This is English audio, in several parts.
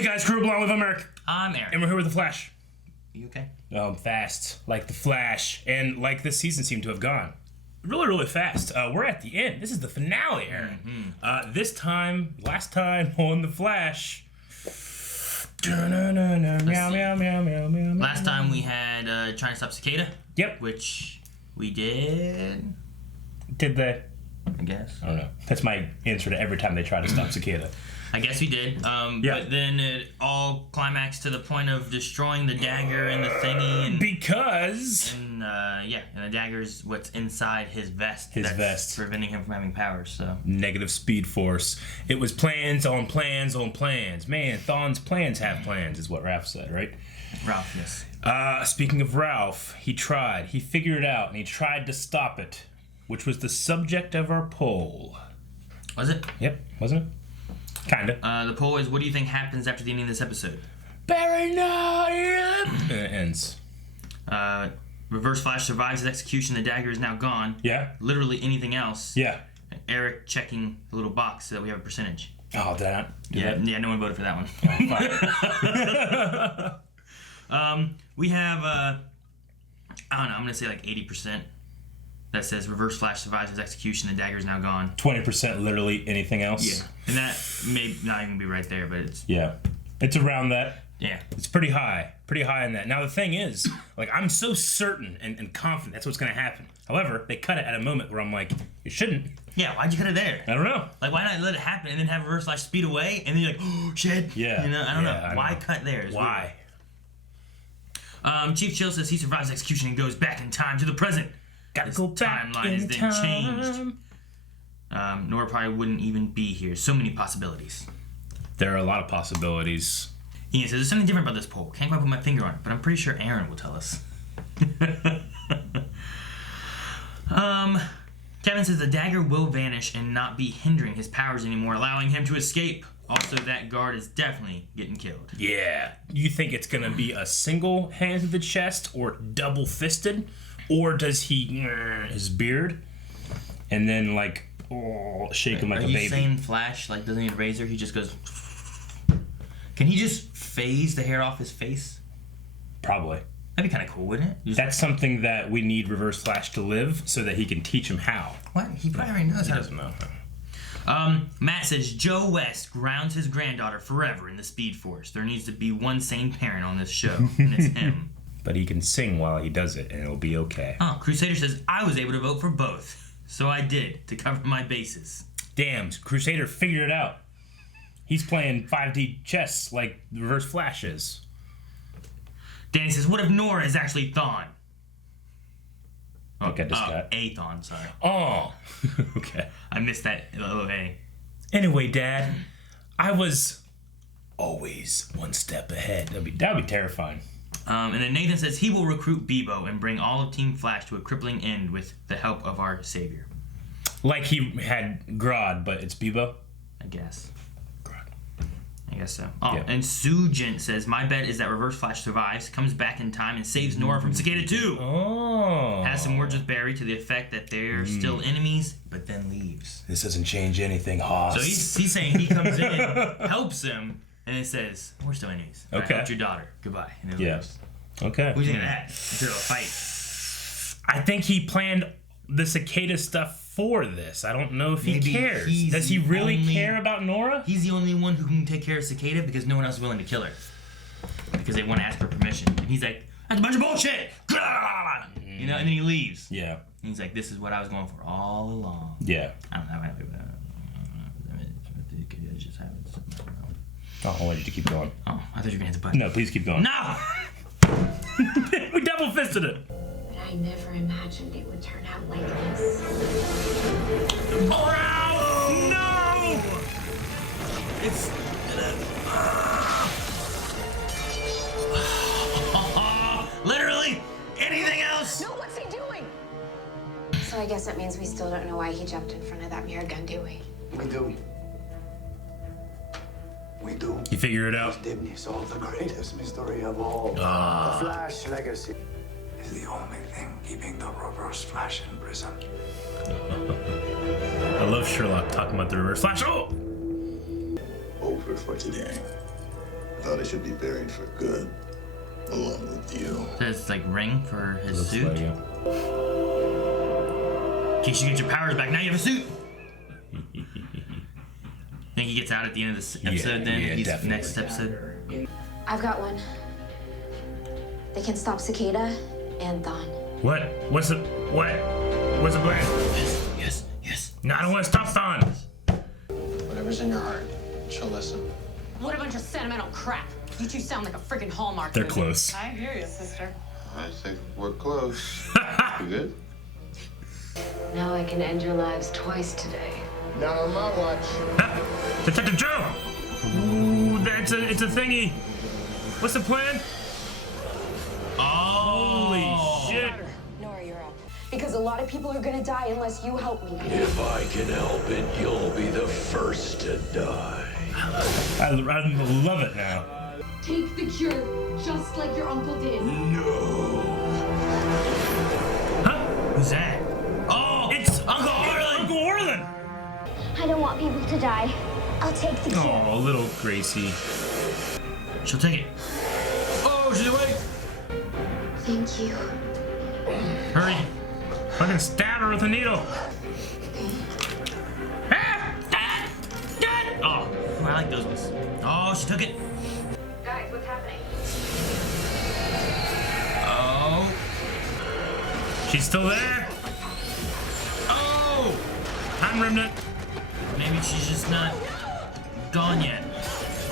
Hey guys, Kuro with Eric. I'm Eric. And we're here with The Flash. You okay? Fast, like The Flash, and like this season seemed to have gone. Really, really fast. We're at the end. This is the finale, Aaron. This time, last time on The Flash. Last time we had trying to stop Cicada. Yep. Which we did. Did they? I guess. I don't know. That's my answer to every time they try to stop Cicada. I guess we did. Yeah. But then it all climaxed to the point of destroying the dagger and the thingy. And, because... And the dagger's what's inside his vest. His vest. Preventing him from having powers, so. Negative speed force. It was plans on plans on plans. Man, Thawne's plans have plans, is what Ralph said, right? Ralph, yes. Speaking of Ralph, he tried. He figured it out, and he tried to stop it, which was the subject of our poll. Was it? Yep, wasn't it? Kinda. The poll is, what do you think happens after the ending of this episode? Barry, no! And it ends. Reverse Flash survives his execution. The dagger is now gone. Yeah. Literally anything else. Yeah. Eric checking the little box so that we have a percentage. Oh, did I not do that? Yeah, no one voted for that one. Oh, We have, I don't know, I'm going to say like 80%. That says Reverse Flash survives his execution. The dagger is now gone. 20% literally anything else? Yeah. And that may not even be right there, but it's... Yeah. It's around that. Yeah. It's pretty high. Pretty high in that. Now, the thing is, like, I'm so certain and confident that's what's going to happen. However, they cut it at a moment where I'm like, it shouldn't. Yeah, why'd you cut it there? I don't know. Like, why not let it happen and then have Reverse Flash speed away, and then you're like, oh, shit. Yeah. You know, I don't know. I Why know. cut there? Why? Weird. Chief Chill says he survives execution and goes back in time to the present. Gotta go back timeline in has been time. changed. Nora probably wouldn't even be here. So many possibilities. There are a lot of possibilities. Ian says, there's something different about this poll. Can't quite put my finger on it, but I'm pretty sure Aaron will tell us. Kevin says the dagger will vanish and not be hindering his powers anymore, allowing him to escape. Also, that guard is definitely getting killed. Yeah. You think it's going to be a single hand to the chest or double-fisted? Or does he his beard and then, like, shake him like a baby? Are you saying Flash, like, doesn't need a razor? He just goes... Can he just phase the hair off his face? Probably. That'd be kind of cool, wouldn't it? That's something that we need Reverse Flash to live so that he can teach him how. What? He probably already knows He how doesn't know. Matt says Joe West grounds his granddaughter forever in the Speed Force. There needs to be one sane parent on this show, and it's him. But he can sing while he does it, and it'll be okay. Oh, Crusader says, I was able to vote for both. So I did, to cover my bases. Damn, Crusader figured it out. He's playing 5D chess like Reverse Flash is. Danny says, what if Nora is actually Thawne? Okay, just got. A Thawne, sorry. Oh, okay. I missed that. Oh, A. Anyway, Dad, I was always one step ahead. That'd be terrifying. And then Nathan says he will recruit Bebo and bring all of Team Flash to a crippling end with the help of our savior. Like he had Grodd, but it's Bebo? I guess. Grodd. I guess so. Oh, Yeah. and Sujin says, my bet is that Reverse Flash survives, comes back in time, and saves Nora from Cicada 2. Oh. Has some words with Barry to the effect that they're still enemies, but then leaves. This doesn't change anything, Hoss. So he's saying he comes in, helps him, and then says, we're still enemies. I Okay. helped your daughter. Goodbye. And then leaves. Okay. What do you think of that? Instead of a fight. I think he planned the Cicada stuff for this. I don't know if he Maybe cares. he's Does he the really only- care about Nora? He's the only one who can take care of Cicada because no one else is willing to kill her. Because they want to ask for permission. And he's like, that's a bunch of bullshit! You know, and then he leaves. Yeah. And he's like, this is what I was going for all along. Yeah. I don't know how happy with that. Oh, I wanted you to keep going. Oh, I thought you were going to hit the button. No, please keep going. No! We double fisted it. But I never imagined it would turn out like this. Oh, no! It's... Literally anything else! No, what's he doing? So I guess that means we still don't know why he jumped in front of that mirror gun, do we? We do. We do. You figure it out? Dibney solved the greatest mystery of all. The Flash legacy is the only thing keeping the Reverse Flash in prison. I love Sherlock talking about the Reverse Flash. Oh! Over for today. Thought I should be buried for good, along with you. Says like ring for his Looks suit. like it. In case you get your powers back, now you have a suit. Think he gets out at the end of this episode then? Yeah, He's definitely. next episode. I've got one. They can stop Cicada and Thon. What? What's the plan? Yes. No, I don't want to stop Thon. Whatever's in your heart, she'll listen. What a bunch of sentimental crap. You two sound like a freaking Hallmark They're movie. close. I hear you, sister. I think we're close. You good? Now I can end your lives twice today. Not on my watch. Detective Joe! Ooh, it's a thingy. What's the plan? Holy shit. Nora, you're up. Because a lot of people are gonna die unless you help me. If I can help it, you'll be the first to die. I love it now. Take the cure, just like your uncle did. No. Huh? Who's that? Oh, It's Uncle Orland! Uncle Orland! I don't want people to die. I'll take the cure. Oh, little Gracie. She'll take it. Oh, she's awake. Thank you. Hurry. Fucking stab her with a needle. Oh, I like those ones. Oh, she took it. Guys, what's happening? Oh. She's still there. Oh! Time remnant. Maybe she's just not gone yet.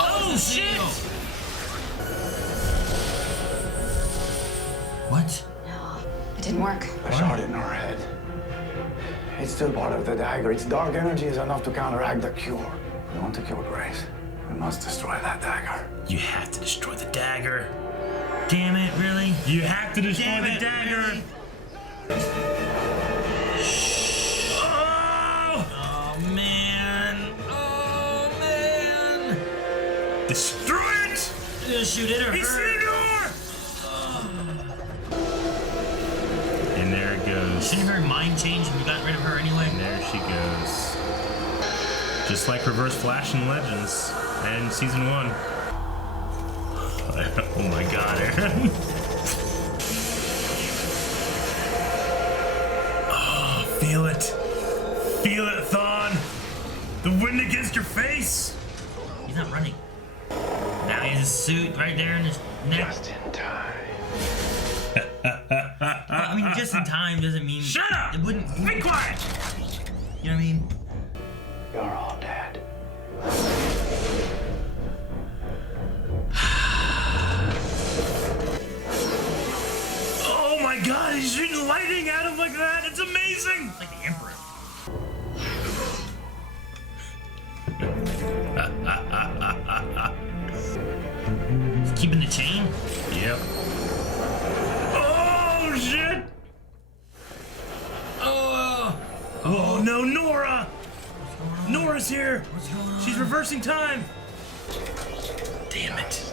Oh, shit! What? No, it didn't work. I shot it in her head. It's still part of the dagger. Its dark energy is enough to counteract the cure. We want to kill Grace. We must destroy that dagger. You have to destroy the dagger. Damn it, really? You have to destroy Damn the it, dagger. really? Oh, man. Oh, man. Destroy it! Shoot it or her. Isidore! And there it goes. Shouldn't her mind change if we got rid of her anyway? And there she goes. Just like Reverse Flash in Legends and Season 1. Oh my god, Aaron. Oh, feel it. Feel it, Thon. The wind against your face. He's not running. Now he has his suit right there in his neck. Just in time. I mean, just in time doesn't mean... Shut up! It wouldn't... Be quiet! You know what I mean? You're all dead. Oh my god, he's shooting lightning at him like that. It's amazing. Like the Emperor. He's keeping the chain? Yep. Oh shit! Oh no, Nora! Nora's here! What's going on? She's reversing time! Damn it.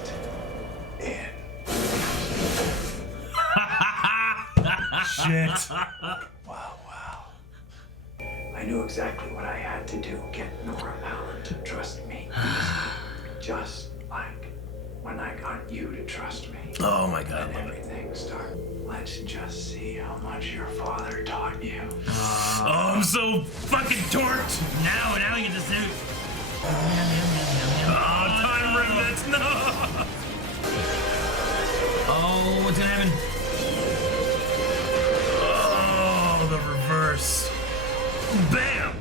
Shit. Wow. I knew exactly what I had to do. Get Nora Allen to trust me. Just like when I got you to trust me. Oh my god. And everything started. Let's just see how much your father taught you. Oh, I'm so fucking torqued! Now we get the suit. Oh, time remnants, no! Oh, what's gonna happen? Oh, the reverse. Bam!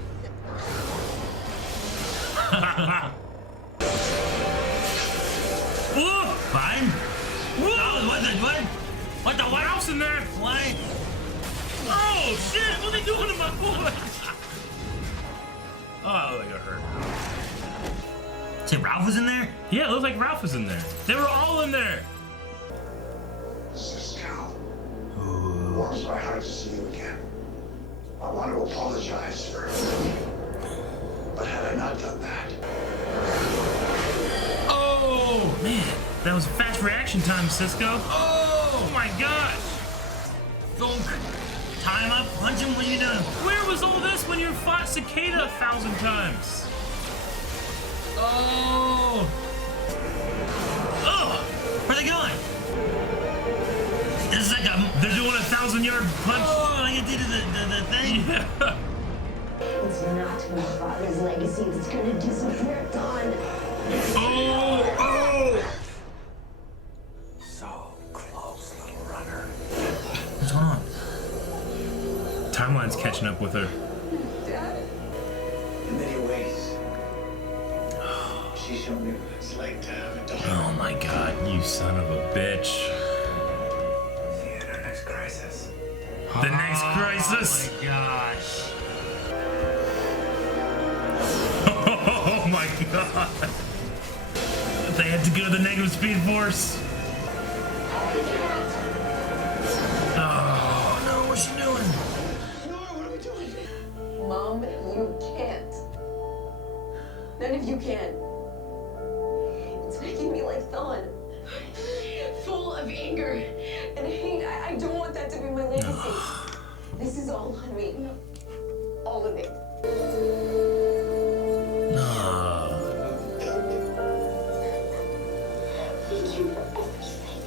Whoa! Fine. Whoa! What the What else in there? Why? Oh shit! What are they doing to my boy? Oh, they got hurt. Say Ralph was in there? Yeah, it looked like Ralph was in there. They were all in there. Cisco. Warms my heart to see you again. I want to apologize for everything. But had I not done that, Oh man, that was fast reaction time, Cisco. Oh my gosh! Thunk. Time up. Punch him. What are you doing? Where was all this when you fought Cicada 1,000 times? Oh. Where are they going? It's like They're doing a 1,000-yard punch. oh, like it did the thing. Yeah. It's not my father's legacy that's gonna disappear, Dawn. Oh! So close, little runner. What's going on? Timeline's catching up with her. And then he waits. She showed me what it's like to have a daughter. Oh my god, you son of a bitch. See you in our next crisis. The next crisis. Oh my gosh. Oh my god. They had to go to the negative speed force. Oh no, what's she doing? Mom, you can't. None of you can. It's making me like Thon. Full of anger and hate. I don't want that to be my legacy. This is all on me. All of it. Thank you for everything.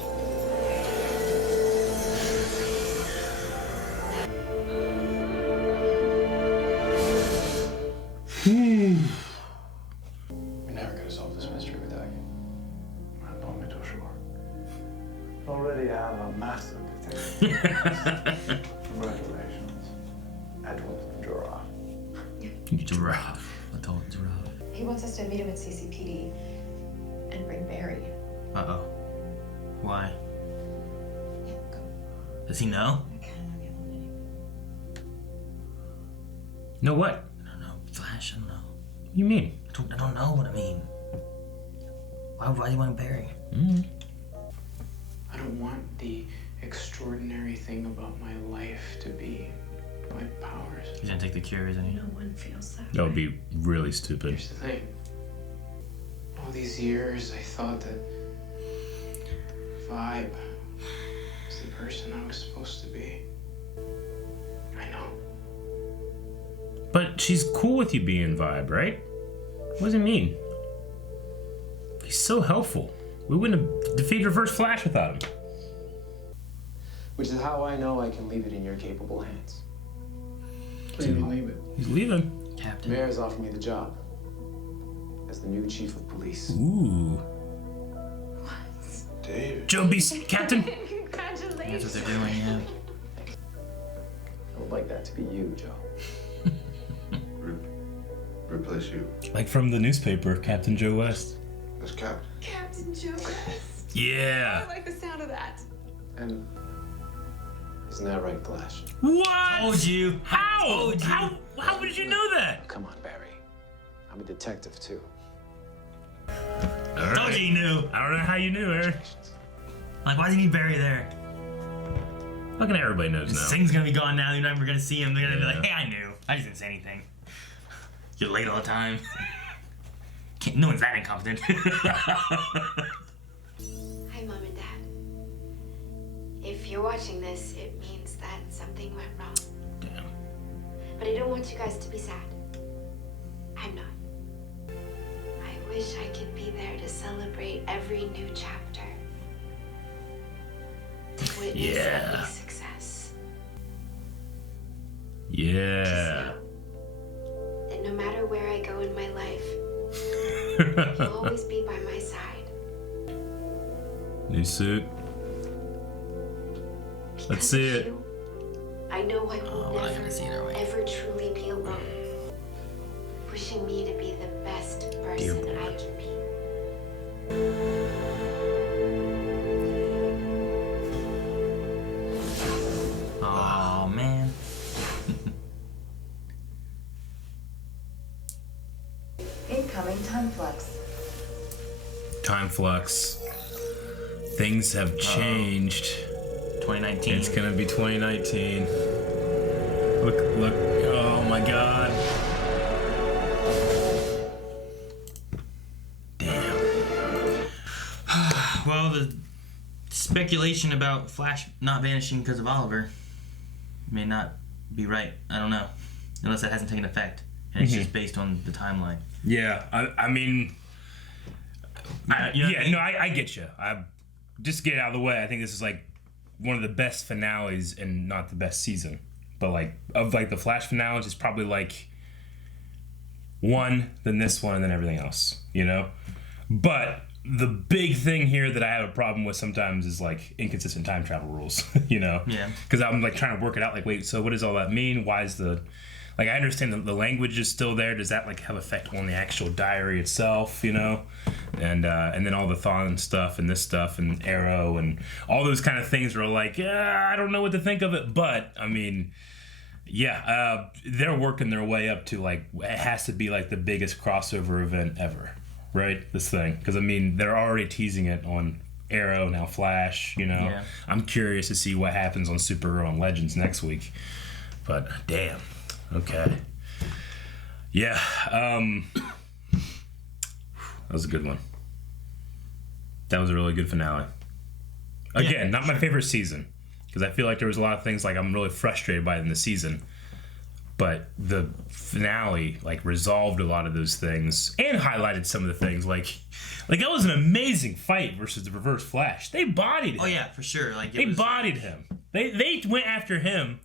We're never gonna solve this mystery without you. Not me too sure. Already have a massive potential. Congratulations. Edward Giraffe. Giraffe. I told him giraffe. He wants us to meet him at CCPD and bring Barry. Uh-oh. Why? Yeah, go. Does he know? No what? I don't know. Flash, I don't know. What do you mean? I don't know what I mean. Why do you want to bury? I don't want the extraordinary thing about my life to be my powers. He's gonna take the cure, isn't he? No one feels that. That would be really stupid. Here's the thing. All these years, I thought that Vibe was the person I was supposed to be. I know. But she's cool with you being Vibe, right? What does it mean? He's so helpful. We wouldn't have defeated Reverse Flash without him. Which is how I know I can leave it in your capable hands. Where do you leave it? He's leaving. Captain. Mayor's offered me the job as the new chief of police. Ooh. David. Joe B. Captain. Congratulations. That's what they're doing, yeah. I would like that to be you, Joe. Replace you. Like from the newspaper, Captain Joe West. That's Captain. Captain Joe West. Yeah. I like the sound of that. And isn't that right, Flash? What? Told you. How? Told you. How did you know that? Come on, Barry. I'm a detective too. All Told you he knew. I don't know how you knew, Aaron. Like, why do you need Barry there? Fucking everybody knows now. Sing's gonna be gone now. You're never gonna see him. They're gonna be Yeah. like, hey, I knew. I just didn't say anything. You're late all the time. No one's that incompetent. Hi, Mom and Dad. If you're watching this, it means that something went wrong. Damn. But I don't want you guys to be sad. I'm not. I wish I could be there to celebrate every new chapter. To witness Yeah. every success. Yeah. That no matter where I go in my life, you'll always be by my side. New suit. Because Let's see of it. you, I know I will I never, gotta see it that way. ever truly be alone. Pushing me to be the best person Dear I can be. Oh man. Incoming time flux. Time flux. Things have changed. 2019. It's gonna be 2019. Look. Oh my god. Damn. Well, the speculation about Flash not vanishing because of Oliver may not be right. I don't know. Unless that hasn't taken effect. And it's just based on the timeline. Yeah, I mean... You know what I mean? No, I get you. just get it out of the way. I think this is like one of the best finales and not the best season. But like of like the Flash finales, it's probably like one, then this one, and then everything else, you know? But the big thing here that I have a problem with sometimes is like inconsistent time travel rules, you know? Yeah. Because I'm like trying to work it out. Like, wait, so what does all that mean? Why is the like I understand the language is still there. Does that like have effect on the actual diary itself, you know? And then all the Thawne stuff and this stuff and Arrow and all those kind of things were like, yeah, I don't know what to think of it. But I mean, yeah, they're working their way up to like it has to be like the biggest crossover event ever, right? This thing, because I mean they're already teasing it on Arrow, now Flash. You know, Yeah. I'm curious to see what happens on Supergirl and Legends next week. But damn, okay, yeah, that was a good one. That was a really good finale. Again, not my favorite season. Because I feel like there was a lot of things like I'm really frustrated by in the season, but the finale like resolved a lot of those things and highlighted some of the things like that was an amazing fight versus the Reverse Flash. They bodied him. Oh yeah, for sure. Like they bodied him. They went after him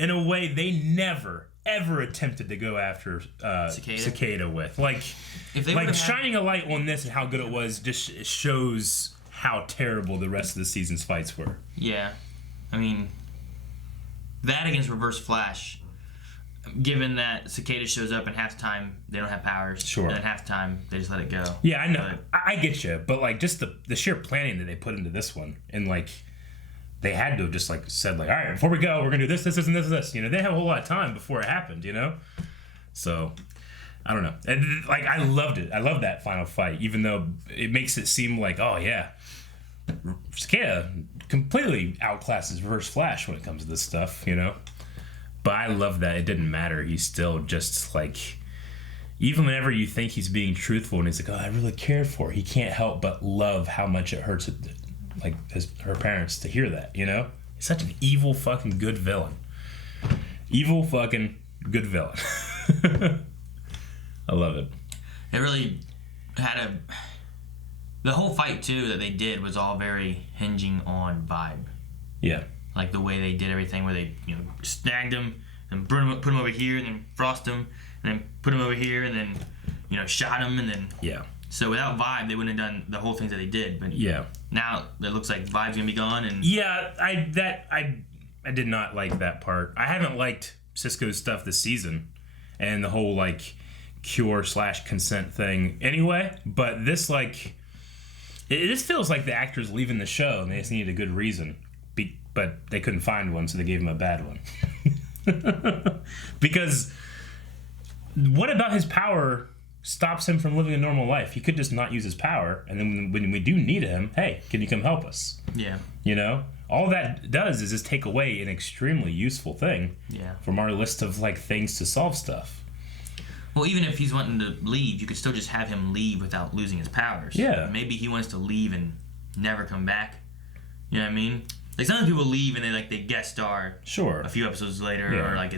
in a way they never ever attempted to go after Cicada with. Like if they like shining a light on this and how good it was just shows how terrible the rest of the season's fights were. Yeah. I mean, that against Reverse Flash, given that Cicada shows up in halftime, they don't have powers. Sure. And at halftime, they just let it go. Yeah, I know. I get you. But, like, just the sheer planning that they put into this one. And, like, they had to have just, like, said, like, all right, before we go, we're going to do this, and this. You know, they have a whole lot of time before it happened, you know? So, I don't know. And, like, I loved it. I love that final fight, even though it makes it seem like, oh, yeah, Cicada completely outclasses Reverse Flash when it comes to this stuff, you know? But I love that it didn't matter. He's still just like, even whenever you think he's being truthful and he's like, oh, I really cared for her, he can't help but love how much it hurts like her parents to hear that, you know? He's such an evil fucking good villain. Evil fucking good villain. I love it. It really had the whole fight too that they did was all very hinging on vibe. Yeah. Like the way they did everything, where they snagged him and put him over here, and then frost him, and then put him over here, and then shot him, and then yeah. So without vibe, they wouldn't have done the whole things that they did. But yeah, now it looks like vibe's gonna be gone, and yeah, I did not like that part. I haven't liked Cisco's stuff this season, and the whole like cure/consent thing anyway. But this like. This feels like the actor's leaving the show and they just needed a good reason. But they couldn't find one, so they gave him a bad one. Because what about his power stops him from living a normal life? He could just not use his power, and then when we do need him, hey, can you come help us? Yeah. You know? All that does is just take away an extremely useful thing from our list of like things to solve stuff. Well, even if he's wanting to leave, you could still just have him leave without losing his powers. Yeah. Maybe he wants to leave and never come back. You know what I mean? Like some people leave and they guest star. Sure. A few episodes later, or like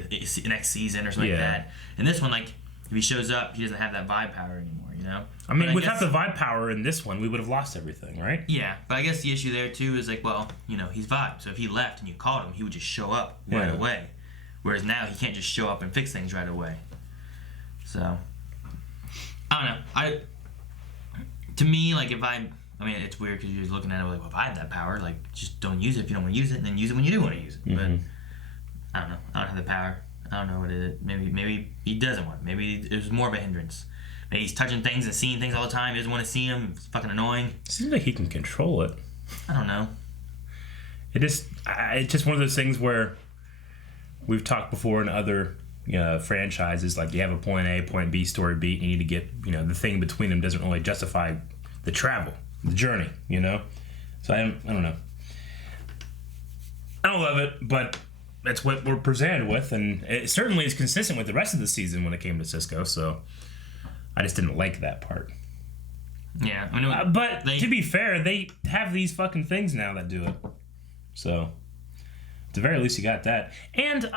next season or something like that. And this one, like if he shows up, he doesn't have that vibe power anymore. You know? I mean, without the vibe power in this one, we would have lost everything, right? Yeah, but I guess the issue there too is like, well, he's vibe. So if he left and you called him, he would just show up right away. Whereas now he can't just show up and fix things right away. So, I don't know. To me, like, I mean, it's weird because you're just looking at it like, well, if I have that power, like, just don't use it if you don't want to use it, and then use it when you do want to use it. Mm-hmm. But, I don't know. I don't have the power. I don't know what it is. Maybe he doesn't want it. Maybe it was more of a hindrance. Maybe he's touching things and seeing things all the time. He doesn't want to see them. It's fucking annoying. Seems like he can control it. I don't know. It's just one of those things where we've talked before in other franchises, like you have a point A, point B, story beat, and you need to get, the thing between them doesn't really justify the travel, the journey, So I don't know. I don't love it, but that's what we're presented with, and it certainly is consistent with the rest of the season when it came to Cisco, so I just didn't like that part. Yeah. I mean, but to be fair, they have these fucking things now that do it. So, at the very least, you got that. And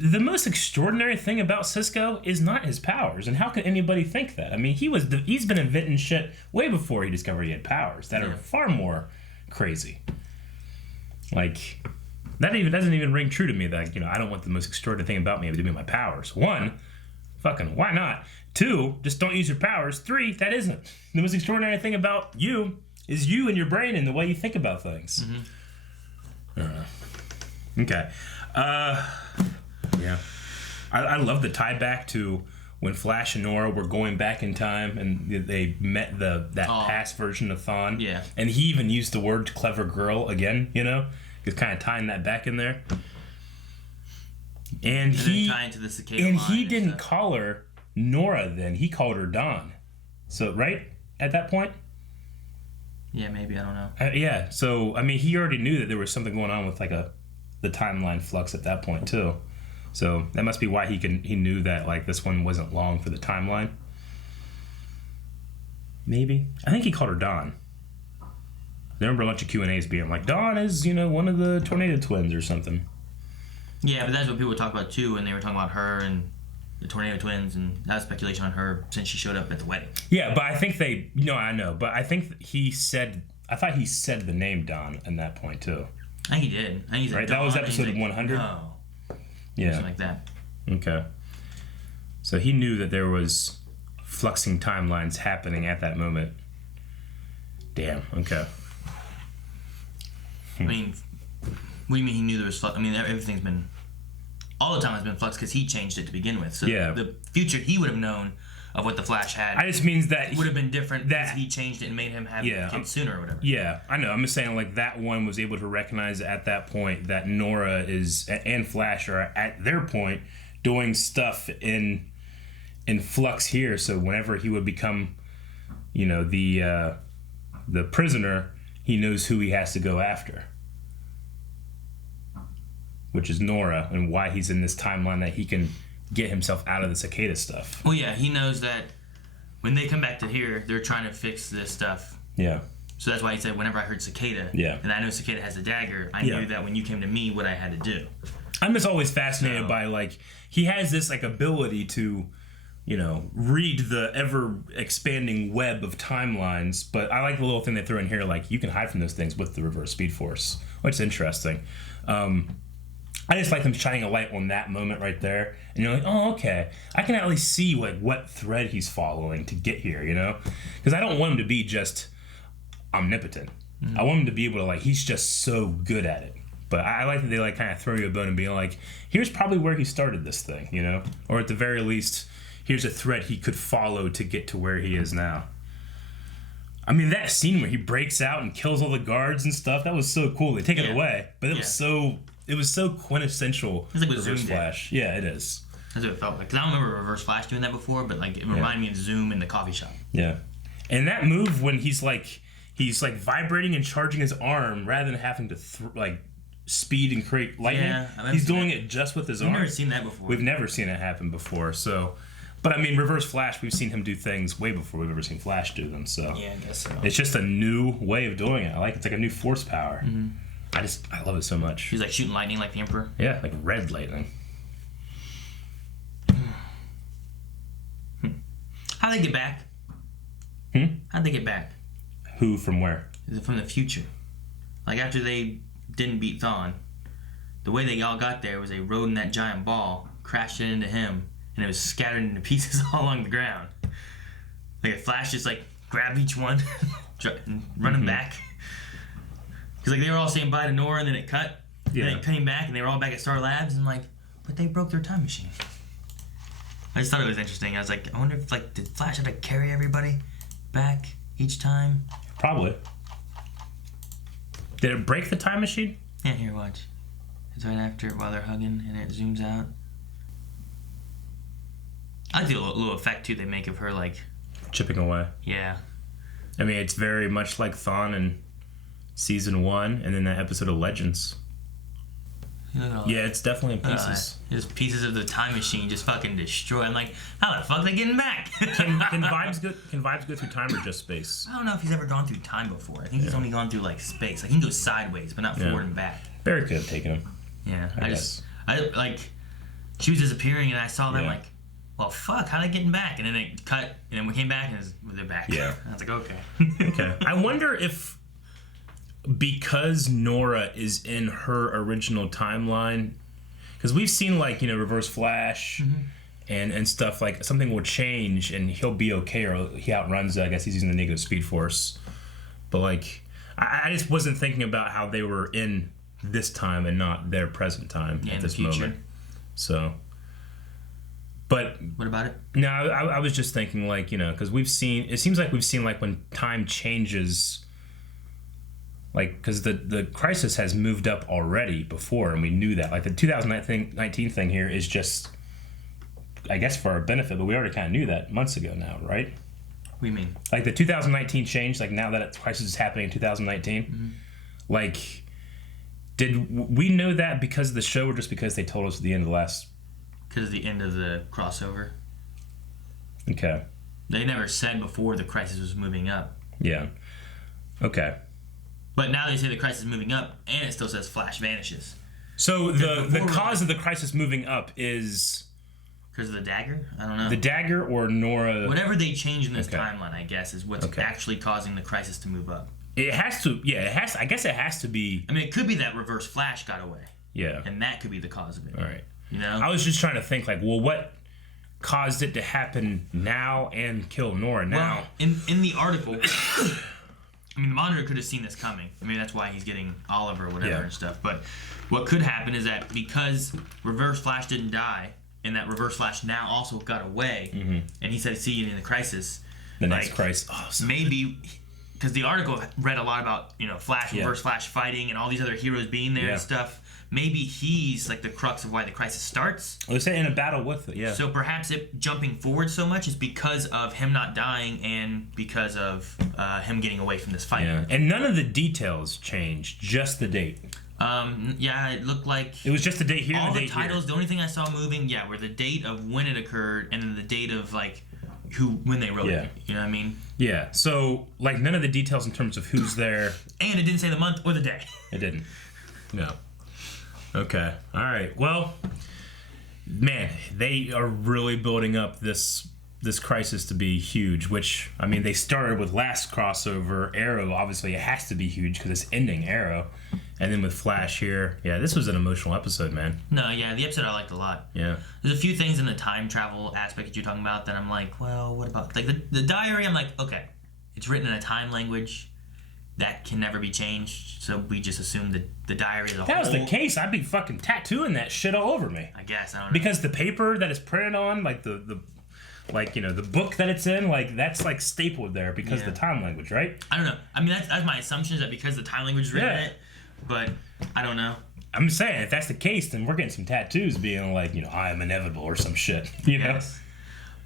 the most extraordinary thing about Cisco is not his powers. And how can anybody think that? I mean, he's been inventing shit way before he discovered he had powers that are far more crazy. Like, that doesn't even ring true to me that, I don't want the most extraordinary thing about me to be my powers. 1, fucking, why not? 2, just don't use your powers. 3, that isn't. The most extraordinary thing about you is you and your brain and the way you think about things. I don't know. Okay. Yeah. I love the tie back to when Flash and Nora were going back in time and they met that past version of Thawne. Yeah. And he even used the word clever girl again, Just kind of tying that back in there. And he tying to the Cicada and line he and didn't stuff. call her Nora then. He called her Dawn. So, right? At that point? Yeah, maybe, I don't know. Yeah. So, I mean, he already knew that there was something going on with the timeline flux at that point too. So that must be why he knew that this one wasn't long for the timeline. Maybe. I think he called her Dawn. I remember a bunch of Q&As being like, Dawn is, one of the Tornado Twins or something. Yeah, but that's what people talk about too when they were talking about her and the Tornado Twins, and that was speculation on her since she showed up at the wedding. Yeah, but I think I know, but I think I thought he said the name Dawn at that point too. I think he did. I think he said right? Dawn, That was episode 100? No. Yeah. Something like that. Okay. So he knew that there was fluxing timelines happening at that moment. Damn, okay. I mean, what do you mean he knew there was flux? I mean, everything's been... All the time has been flux because he changed it to begin with. So the future he would have known of what the Flash had... I just means that... would have been different because he changed it and made him have kids sooner or whatever. Yeah, I know. I'm just saying, that one was able to recognize at that point that Nora and Flash are at their point doing stuff in flux here. So whenever he would become, the prisoner, he knows who he has to go after, which is Nora, and why he's in this timeline that he can get himself out of the Cicada stuff. Well, yeah, he knows that when they come back to here, they're trying to fix this stuff. Yeah. So that's why he said, whenever I heard Cicada, and I know Cicada has a dagger, I knew that when you came to me, what I had to do. I'm just always fascinated by, he has this, ability to, read the ever-expanding web of timelines, but I like the little thing they threw in here, you can hide from those things with the reverse speed force, which is interesting. I just like them shining a light on that moment right there, and you're like, oh, okay, I can at least see what thread he's following to get here, because I don't want him to be just omnipotent. I want him to be able to he's just so good at it. But I like that they kind of throw you a bone and be like, here's probably where he started this thing, or at the very least, here's a thread he could follow to get to where he is now. I mean, that scene where he breaks out and kills all the guards and stuff, that was so cool. They take it away, but it was so quintessential. It's like Reverse Flash. Yeah, it is. That's what it felt like. Because I don't remember Reverse Flash doing that before, but it reminded me of Zoom in the coffee shop. Yeah. And that move when he's vibrating and charging his arm rather than having to speed and create lightning. Yeah, he's doing it just with his arm. We've never seen that before. We've never seen it happen before. So, but I mean, Reverse Flash, we've seen him do things way before we've ever seen Flash do them. So yeah, I guess so. It's just a new way of doing it. It's like a new force power. Mm-hmm. I love it so much. He's shooting lightning like the Emperor. Yeah, like red lightning. How'd they get back? How'd they get back? Who from where? From the future. After they didn't beat Thawne, the way they all got there was they rode in that giant ball, crashed it into him, and it was scattered into pieces all along the ground. A Flash just grab each one and run them back. Because they were all saying bye to Nora, and then it cut. Yeah. And it came back, and they were all back at Star Labs, and but they broke their time machine. I just thought it was interesting. I was I wonder if did Flash have to carry everybody back each time? Probably. Did it break the time machine? Yeah, here, watch. It's right after while they're hugging, and it zooms out. I like the little effect too they make of her chipping away. Yeah. I mean, it's very much like Thawne in season 1, and then that episode of Legends. Yeah, it's definitely in pieces. Just pieces of the time machine just fucking destroy. I'm how the fuck are they getting back? Can Vibes go through time or just space? I don't know if he's ever gone through time before. I think he's only gone through space. He can go sideways, but not forward and back. Barry could have taken him. Yeah, I guess. she was disappearing, and I saw them Yeah. like, well, fuck, how they getting back? And then they cut, and then we came back, and they're back. Yeah. I was like, okay. Okay. I wonder if because Nora is in her original timeline, because we've seen like Reverse Flash and stuff, like something will change and he'll be okay, or he outruns it. I guess he's using the negative speed force. But like, I just wasn't thinking about how they were in this time and not their present time at this moment. So. But what about it? No, I was just thinking like, because it seems like we've seen like when time changes, like, because the crisis has moved up already before, and we knew that. Like the 2019 thing here is just, I guess, for our benefit, but we already kind of knew that months ago now, right? What do you mean? Like the 2019 change, like now that crisis is happening in 2019, like, did we know that because of the show, or just because they told us at the end of the last? Because of the end of the crossover. Okay. They never said before the crisis was moving up. Yeah. Okay. But now they say the crisis is moving up, and it still says Flash vanishes. So the cause of the crisis moving up is because of the dagger? I don't know. The dagger or Nora? Whatever they change in this timeline, I guess, is what's Okay. actually causing the crisis to move up. It has to. Yeah, it has. I guess it has to be. I mean, it could be that Reverse Flash got away. Yeah. And that could be the cause of it. All right. I was just trying to think, like, well, what caused it to happen now and kill Nora now? Well, in the article, I mean, the Monitor could have seen this coming. I mean, that's why he's getting Oliver or whatever and stuff. But what could happen is that because Reverse Flash didn't die, and that Reverse Flash now also got away, and he said, see you in the crisis. The next crisis. Oh, maybe, because the article read a lot about, Flash, Reverse Flash fighting, and all these other heroes being there and stuff. Maybe he's like the crux of why the crisis starts. Let's say in a battle with it, yeah. So perhaps it jumping forward so much is because of him not dying and because of him getting away from this fight. Yeah. And none of the details changed, just the date. Yeah, it looked like it was just the date here. All and the date titles, here. the only thing I saw moving, were the date of when it occurred and then the date of like when they wrote it. You know what I mean? Yeah. So like none of the details in terms of who's there. And it didn't say the month or the day. It didn't. No. Okay. All right. Well, man, they are really building up this crisis to be huge, which, I mean, they started with last crossover, Arrow, obviously it has to be huge because it's ending Arrow. And then with Flash here, this was an emotional episode, man. No, the episode I liked a lot. Yeah. There's a few things in the time travel aspect that you're talking about that I'm like, well, what about, like, the diary, I'm like, okay, it's written in a time language that can never be changed, so we just assume that the diary is a whole. If that was the case, I'd be fucking tattooing that shit all over me. I guess, I don't know. Because the paper that it's printed on, like the book that it's in, like that's like stapled there because of the time language, right? I don't know. I mean, that's my assumption, is that because the time language is written in it, but I don't know. I'm saying, if that's the case, then we're getting some tattoos being like, I am inevitable or some shit, know?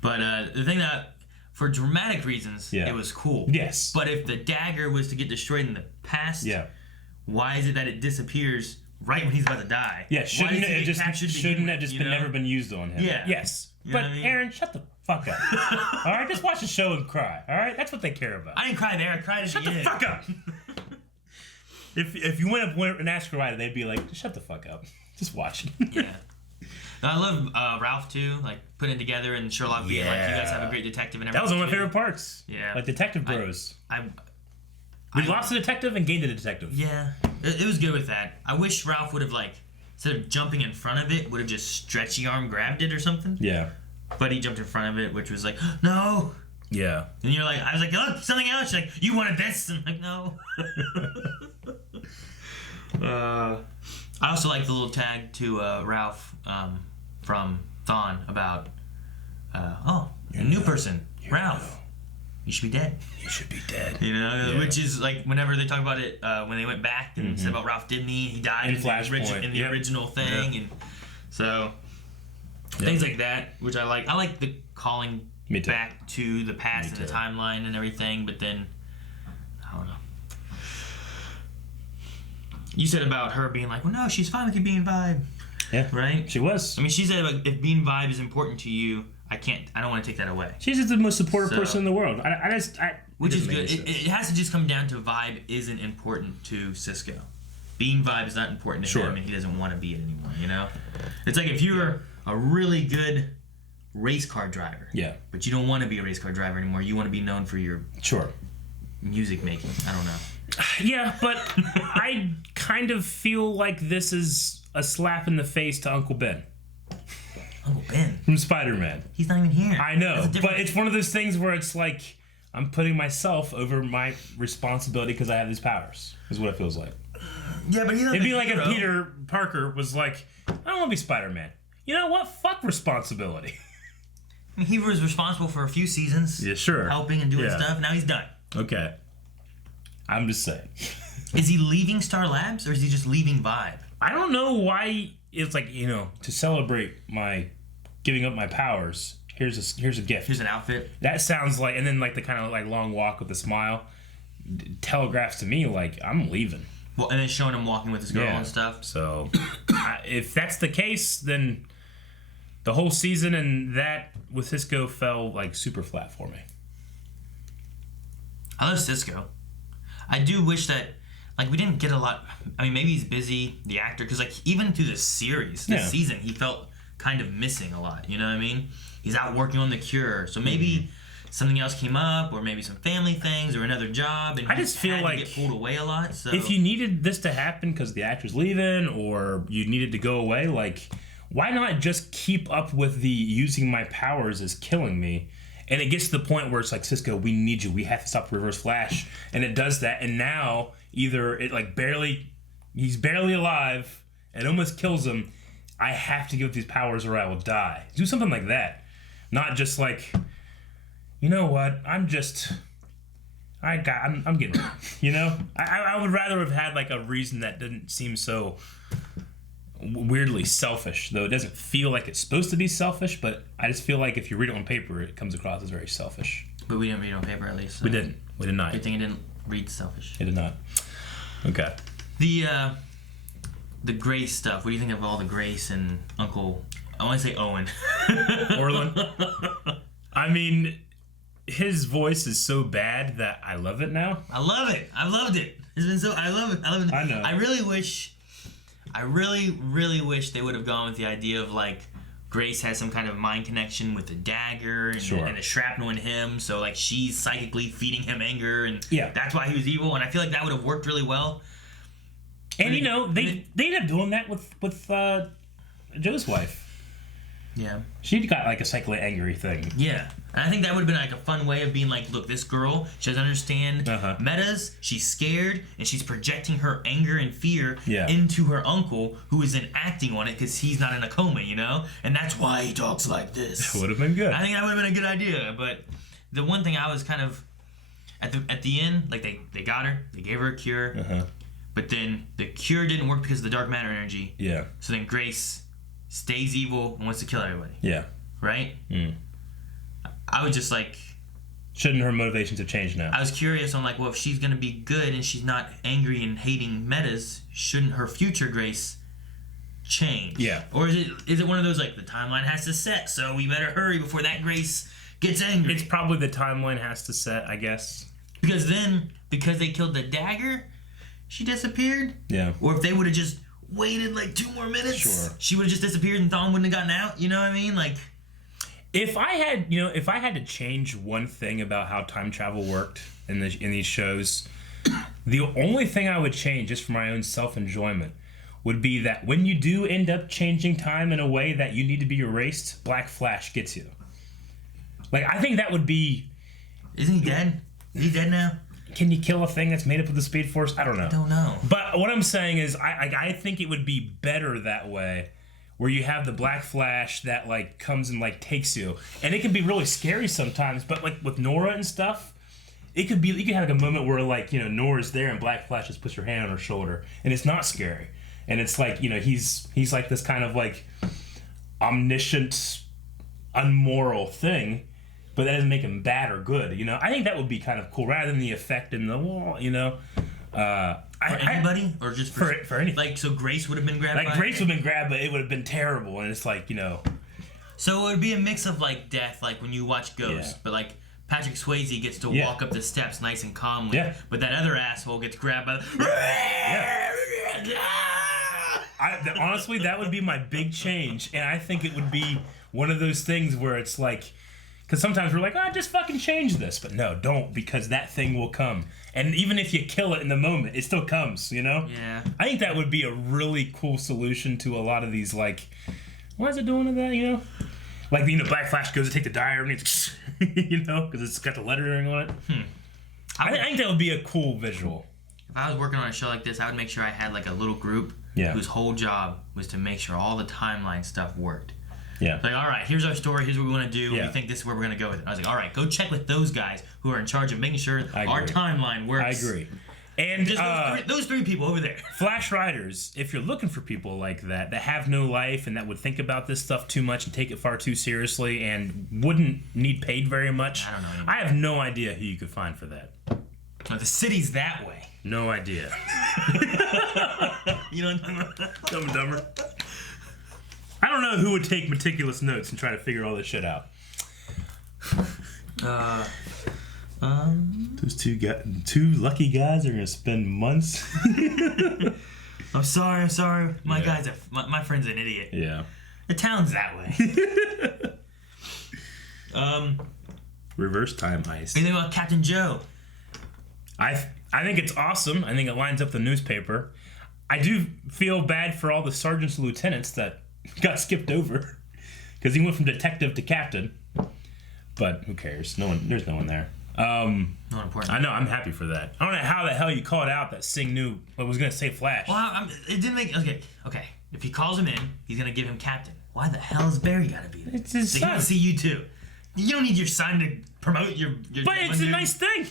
But the thing that, for dramatic reasons, it was cool. Yes. But if the dagger was to get destroyed in the past, why is it that it disappears right when he's about to die? Yeah, shouldn't it just never been used on him? Yeah. Yes. You know but what I mean? Aaron, shut the fuck up. All right, just watch the show and cry. All right, that's what they care about. I didn't cry there. I cried at Shut the the end. fuck up. If you went up and asked Marietta, they'd be like, just shut the fuck up. Just watch it. Yeah. I love Ralph too, like putting it together, and Sherlock being like, you guys have a great detective and everything. That was one of my favorite parts. Yeah. Like Detective Bros. We lost the detective and gained the detective. Yeah. It was good with that. I wish Ralph would have, like, instead of jumping in front of it, would have just stretchy arm grabbed it or something. Yeah. But he jumped in front of it, which was like, no. Yeah. And you're like, I was like, look, something else. She's like, you wanted this? And I'm like, no. I also like the little tag to Ralph from Thawne about, a new person, Ralph. You should be dead. You should be dead. You know, which is like whenever they talk about it, when they went back and said about Ralph Dibny, he died in the original thing, and so things like that, which I like. I like the calling back to the past and the timeline and everything, but then I don't know. You said about her being like, well, no, she's fine with you being Vibe. Yeah. Right? She was. I mean, she said, like, if being Vibe is important to you, I don't want to take that away. She's just the most supportive person in the world. Which is good. It has to just come down to Vibe isn't important to Cisco. Being Vibe is not important to him, and he doesn't want to be it anymore, you know? It's like if you were... a really good race car driver. Yeah. But you don't want to be a race car driver anymore. You want to be known for your music making. I don't know. Yeah, but I kind of feel like this is a slap in the face to Uncle Ben. Uncle Ben? From Spider-Man. He's not even here. I know, but it's one of those things where it's like I'm putting myself over my responsibility because I have these powers, is what it feels like. Yeah, but he's not. It'd be like if Peter Parker was like, I don't want to be Spider-Man. You know what? Fuck responsibility. I mean, he was responsible for a few seasons. Yeah, sure. Helping and doing stuff. Now he's done. Okay. I'm just saying. Is he leaving Star Labs or is he just leaving Vibe? I don't know why it's like, to celebrate my giving up my powers. Here's a gift. Here's an outfit. That sounds like, and then like the kind of like long walk with a smile telegraphs to me like I'm leaving. Well, and then showing him walking with his girl and stuff. So if that's the case, then the whole season and that with Cisco fell like super flat for me. I love Cisco. I do wish that, like, we didn't get a lot. I mean, maybe he's busy, the actor, because, like, even through the series, this season, he felt kind of missing a lot. You know what I mean? He's out working on the cure. So maybe something else came up, or maybe some family things, or another job. And I just feel like to get pulled away a lot. So if you needed this to happen because the actor's leaving, or you needed to go away, like, why not just keep up with the using my powers is killing me? And it gets to the point where it's like, Cisco, we need you. We have to stop Reverse Flash. And it does that. And now either it like he's barely alive and almost kills him. I have to give these powers or I will die. Do something like that. Not just like, you know what? I'm getting it. I would rather have had like a reason that didn't seem so weirdly selfish, though it doesn't feel like it's supposed to be selfish, but I just feel like if you read it on paper, it comes across as very selfish. But we didn't read it on paper, at least. So. We did not. Good thing it didn't read selfish. It did not. Okay. The Grace stuff. What do you think of all the Grace and Uncle? I want to say Owen. Orlin. I mean, his voice is so bad that I love it now. I love it. I loved it. It's been so. I love it. I know. I really wish they would have gone with the idea of like Grace has some kind of mind connection with the dagger and, and the shrapnel in him, so like she's psychically feeding him anger, and that's why he was evil. And I feel like that would have worked really well. And they ended up doing that with Joe's wife. Yeah, she got like a psychically angry thing. Yeah. And I think that would have been like a fun way of being like, look, this girl, she doesn't understand metas, she's scared, and she's projecting her anger and fear into her uncle, who is then acting on it because he's not in a coma, And that's why he talks like this. That would have been good. I think that would have been a good idea, but the one thing I was kind of, at the end, like they got her, they gave her a cure, but then the cure didn't work because of the dark matter energy. Yeah. So then Grace stays evil and wants to kill everybody. Yeah. Right? I was just like... Shouldn't her motivations have changed now? I was curious on like, well, if she's going to be good and she's not angry and hating metas, shouldn't her future Grace change? Yeah. Or is it one of those like, the timeline has to set, so we better hurry before that Grace gets angry? It's probably the timeline has to set, I guess. Because they killed the dagger, she disappeared? Yeah. Or if they would have just waited like 2 more minutes, she would have just disappeared and Thawne wouldn't have gotten out, you know what I mean? Like... If I had to change one thing about how time travel worked in these shows, the only thing I would change, just for my own self-enjoyment, would be that when you do end up changing time in a way that you need to be erased, Black Flash gets you. Like, I think that would be... Isn't he dead? Is he dead now? Can you kill a thing that's made up of the Speed Force? I don't know. I don't know. But what I'm saying is, I think it would be better that way, where you have the Black Flash that like comes and like takes you, and it can be really scary sometimes. But like with Nora and stuff, you could have like a moment where like Nora's there and Black Flash just puts her hand on her shoulder, and it's not scary, and it's like he's like this kind of like omniscient, unmoral thing, but that doesn't make him bad or good. I think that would be kind of cool rather than the effect in the wall. For anybody? Or just for anything? Like, so Grace would have been grabbed by Grace would have been grabbed, but it would have been terrible. And it's like, So it would be a mix of, like, death, like when you watch Ghost. Yeah. But, like, Patrick Swayze gets to walk up the steps nice and calmly. Yeah. But that other asshole gets grabbed by the... Yeah. Honestly, that would be my big change, and I think it would be one of those things where it's like, because sometimes we're like, just fucking change this, but no, don't, because that thing will come, and even if you kill it in the moment, it still comes, you know? Yeah. I think that would be a really cool solution to a lot of these, like, why is it doing to that, you know? Like, Black Flash goes to take the diary, and it's, you know, because it's got the lettering on it. I think that would be a cool visual. If I was working on a show like this, I would make sure I had like a little group whose whole job was to make sure all the timeline stuff worked. Yeah. Like, all right, here's our story. Here's what we want to do. We think this is where we're going to go with it. I was like, all right, go check with those guys who are in charge of making sure our timeline works. I agree. And just those three people over there. Flash writers, if you're looking for people like that have no life and that would think about this stuff too much and take it far too seriously and wouldn't need paid very much, I don't know. I have no idea who you could find for that. No, the city's that way. No idea. You know what I'm talking about? Dumb and Dumber. I don't know who would take meticulous notes and try to figure all this shit out. Those two lucky guys are gonna spend months. I'm sorry. My friend's an idiot. Yeah. The town's that way. Reverse time heist. What do you think about Captain Joe? I think it's awesome. I think it lines up the newspaper. I do feel bad for all the sergeants and lieutenants that got skipped over because he went from detective to captain. But who cares? There's no one there. Not important. I know. I'm happy for that. I don't know how the hell you called out that Singh knew what was going to say Flash. Well, it didn't make okay. If he calls him in, he's going to give him captain. Why the hell has Barry got to be there? It's his son. He wants to see you too. You don't need your son to promote your but it's a nice thing.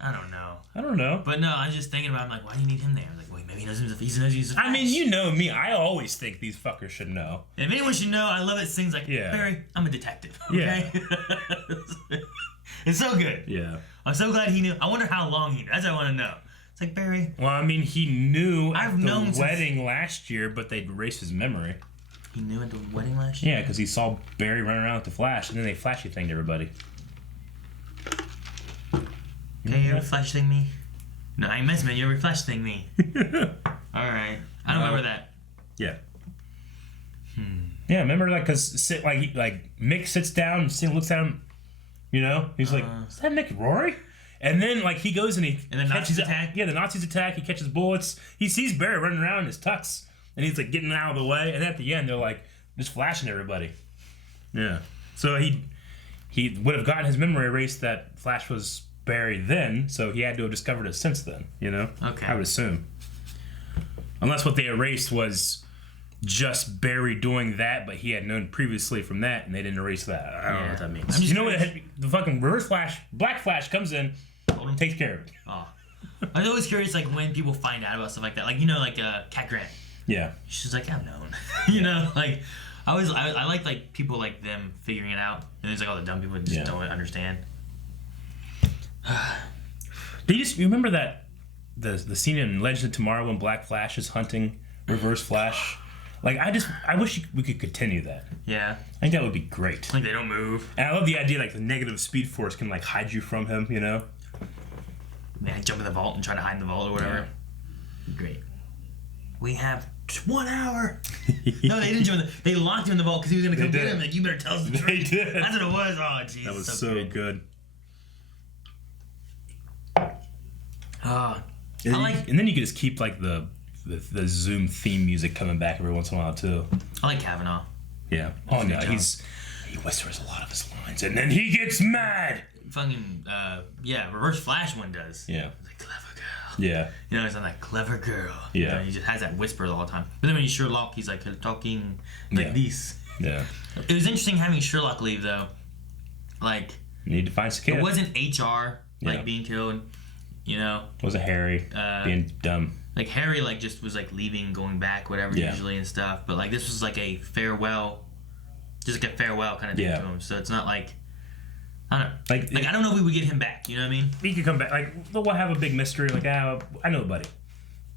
I don't know. But no, I was just thinking about. I'm like, why do you need him there? I'm like, wait, maybe he knows he's a Flash. I mean, you know me. I always think these fuckers should know. And if anyone should know, I love it. Sings like, Barry, I'm a detective. Okay? Yeah. It's so good. Yeah. I'm so glad he knew. I wonder how long he knew. That's what I want to know. It's like, Barry. Well, I mean, he knew at the wedding last year, but they'd erased his memory. He knew at the wedding last year? Yeah, because he saw Barry running around with the Flash, and then they flashy thinged everybody. Okay, you ever flash thing me? No, I ain't messing, man. You ever flash thing me? Alright. I don't remember that. Yeah. Yeah, remember that? Because Mick sits down and Sting looks at him, you know? He's like, is that Mick Rory? And then, he goes and the Nazis attack? Yeah, the Nazis attack. He catches bullets. He sees Barry running around in his tux. And he's, getting out of the way. And at the end, they're, just flashing everybody. Yeah. So he would have gotten his memory erased that Flash was Barry then, so he had to have discovered it since then, you know? Okay. I would assume. Unless what they erased was just Barry doing that, but he had known previously from that, and they didn't erase that. I don't know what that means. You know what? The fucking Reverse Flash, Black Flash comes in, takes care of it. Oh. I was always curious, when people find out about stuff like that. Cat Grant. Yeah. She's like, I've known. You know? I like people like them figuring it out. And there's all the dumb people that just don't understand. Do you remember that the scene in Legend of Tomorrow when Black Flash is hunting Reverse Flash? I wish we could continue that. Yeah. I think that would be great. They don't move. And I love the idea the negative speed force can hide you from him, you know? Man, jump in the vault and try to hide in the vault or whatever. Yeah. Great. We have 1 hour. No, they didn't jump in they locked him in the vault because he was going to come get him. You better tell us the truth. They did. That's what it was. Oh, jeez. That was so good. And then you could just keep the Zoom theme music coming back every once in a while too. I like Kavanaugh. Yeah. Oh no, he whispers a lot of his lines and then he gets mad. Fucking Reverse Flash one does. Yeah. Like clever girl. Yeah. You know, he's not that clever girl. Yeah. He just has that whisper all the time. But then when he's Sherlock, he's talking like this. Yeah. It was interesting having Sherlock leave though. You need to find Cicada. It wasn't HR being killed. You know, wasn't Harry being dumb. Harry just was leaving, going back, whatever usually and stuff. But this was a farewell, just a farewell kind of thing to him. So it's not I don't know. I don't know if we would get him back. You know what I mean? He could come back. We'll have a big mystery. I know a buddy.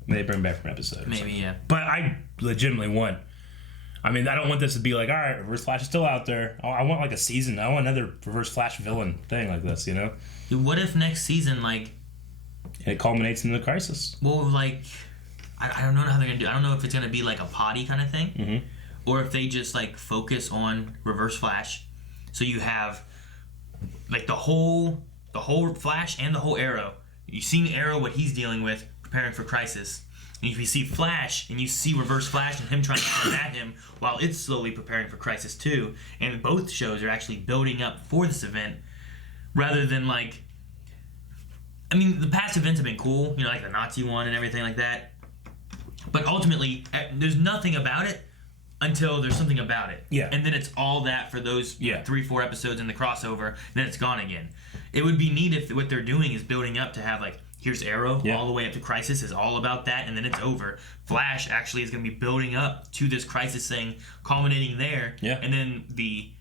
Maybe bring him back for an episode. Maybe yeah. But I legitimately want. I don't want this to be all right, Reverse Flash is still out there. I want a season. I want another Reverse Flash villain thing like this. You know? What if next season it culminates in the crisis. Well, I don't know how they're gonna do. I don't know if it's gonna be like a potty kind of thing, Mm-hmm. or if they just like focus on Reverse Flash. So you have like the whole Flash and the whole Arrow. You've seen Arrow, what he's dealing with, preparing for Crisis. And if you see Flash and you see Reverse Flash and him trying to come at him while it's slowly preparing for Crisis 2, and both shows are actually building up for this event, rather than like, I mean, the past events have been cool, you know, like the Nazi one and everything like that. But ultimately, there's nothing about it until there's something about it. Yeah. And then it's all that for those 3-4 episodes in the crossover, then it's gone again. It would be neat if what they're doing is building up to have like, here's Arrow, all the way up to Crisis is all about that, and then it's over. Flash actually is going to be building up to this Crisis thing, culminating there. Yeah. And then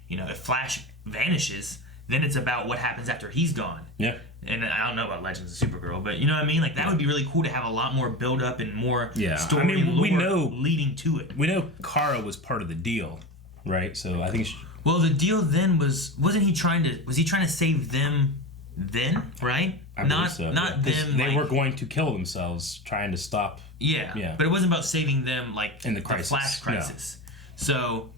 if Flash vanishes, then it's about what happens after he's gone. Yeah. And I don't know about Legends of Supergirl, but you know what I mean? Like, that would be really cool to have a lot more build up and more story and we lore know leading to it. We know Kara was part of the deal, right? So I think. Well, the deal then was he trying to save them then, right? I believe so. Not them. They were going to kill themselves trying to stop. Yeah. But it wasn't about saving them like in the Crisis. Flash Crisis. No. So,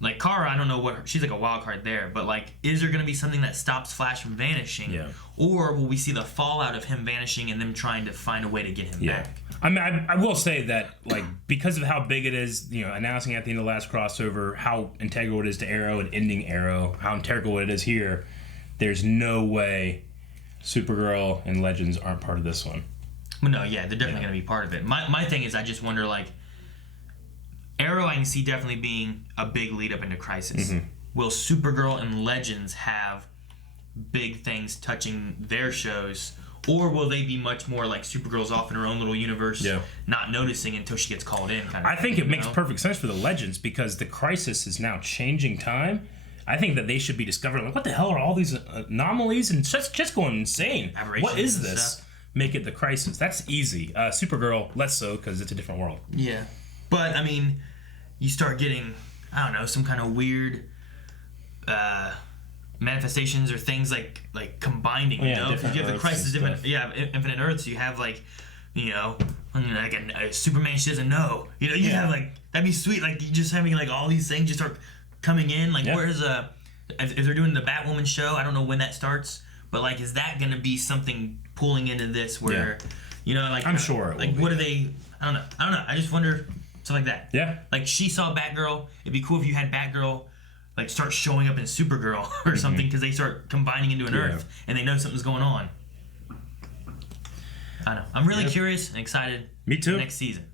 like Kara, I don't know she's like a wild card there, but like, is there going to be something that stops Flash from vanishing? Yeah. Or will we see the fallout of him vanishing and them trying to find a way to get him back? I mean, I will say that, like, because of how big it is, you know, announcing at the end of the last crossover how integral it is to Arrow and ending Arrow, how integral it is here, there's no way Supergirl and Legends aren't part of this one. Well, no, yeah, they're definitely going to be part of it. My thing is, I just wonder, like, Arrow I can see definitely being a big lead up into Crisis. Mm-hmm. Will Supergirl and Legends have big things touching their shows, or will they be much more like Supergirl's off in her own little universe, not noticing until she gets called in? Kind of. I think it makes perfect sense for the Legends because the Crisis is now changing time. I think that they should be discovering, like, what the hell are all these anomalies and just going insane? What is this? Make it the Crisis. That's easy. Supergirl, less so because it's a different world. Yeah. But, I mean, you start getting, I don't know, some kind of weird manifestations or things like combining, you know? Because you have the Crisis, Infinite Earths. You have, like, you know, like a Superman she doesn't know. You know, you have, like, that'd be sweet. Like, you just having, like, all these things just start coming in. Like, where's if they're doing the Batwoman show, I don't know when that starts, but, like, is that going to be something pulling into this where, you know, like, I'm sure it will like, be. what are they, I don't know. I just wonder, stuff like that. Yeah. Like, she saw Batgirl. It'd be cool if you had Batgirl, like, start showing up in Supergirl or something, because they start combining into an Earth, and they know something's going on. I don't know. I'm really curious and excited. Me too. Next season.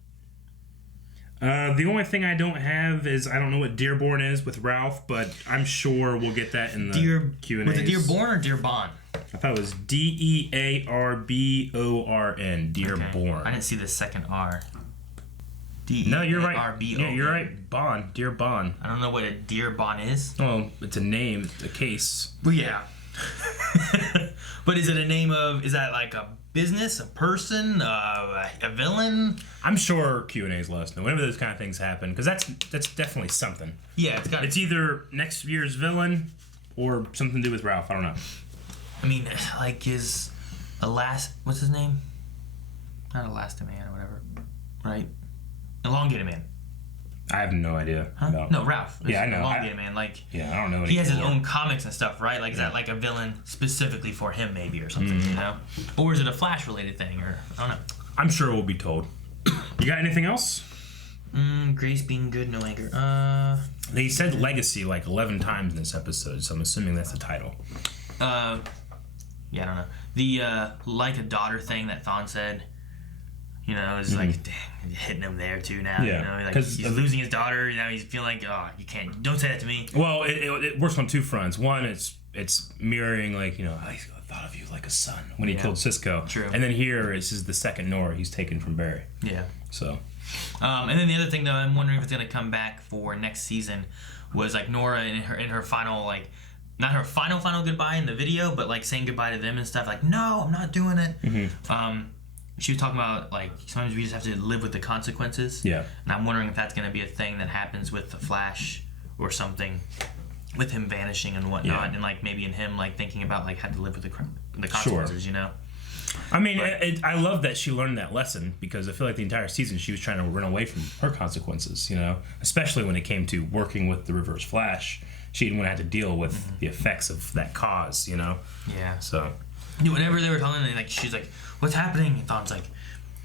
The only thing I don't have is I don't know what Dearborn is with Ralph, but I'm sure we'll get that in the Q&As. Was it Dearborn or Dearborn? I thought it was Dearborn. Dearborn. I didn't see the second R. No, you're right. D-E-A-R-B-O-N. Yeah, you're right. Bond. Dear Bond. I don't know what a Dearborn is. Oh, it's a name, a case. Well, yeah. But is it a name of, is that like a business, a person, a villain? I'm sure Q&As let us know whenever those kind of things happen, because that's definitely something. Yeah, it's either next year's villain or something to do with Ralph. I don't know. I mean, like, is what's his name? Not Elastaman or whatever, right? Elongated Man. I have no idea. Huh? No, Ralph. Yeah, I know. Elongated Man, like. Yeah, I don't know. He has his own comics and stuff, right? Like, is that like a villain specifically for him, maybe, or something? You know, or is it a Flash-related thing, or I don't know. I'm sure we'll be told. You got anything else? Grace being good, no anger. They said legacy like 11 times in this episode, so I'm assuming that's the title. Yeah, I don't know. The like a daughter thing that Thawne said, you know, is like, dang, hitting him there too now. Yeah. You know, like he's losing his daughter. Now he's feeling like, oh, you can't, don't say that to me. Well, it works on two fronts. One, it's mirroring, like, you know, I thought of you like a son when he killed Cisco. True. And then here, this is the second Nora he's taken from Barry. Yeah. So. And then the other thing though, I'm wondering if it's gonna come back for next season, was like Nora in her final, like, not her final goodbye in the video, but like saying goodbye to them and stuff. Like, no, I'm not doing it. She was talking about, like, sometimes we just have to live with the consequences. Yeah. And I'm wondering if that's going to be a thing that happens with the Flash or something, with him vanishing and whatnot, and like maybe in him like thinking about like how to live with the consequences, you know. I mean, I love that she learned that lesson, because I feel like the entire season she was trying to run away from her consequences, you know, especially when it came to working with the Reverse Flash. She didn't want to have to deal with the effects of that cause, you know? Yeah. So. Whenever they were talking, like, she's like, what's happening? And Thawne's like,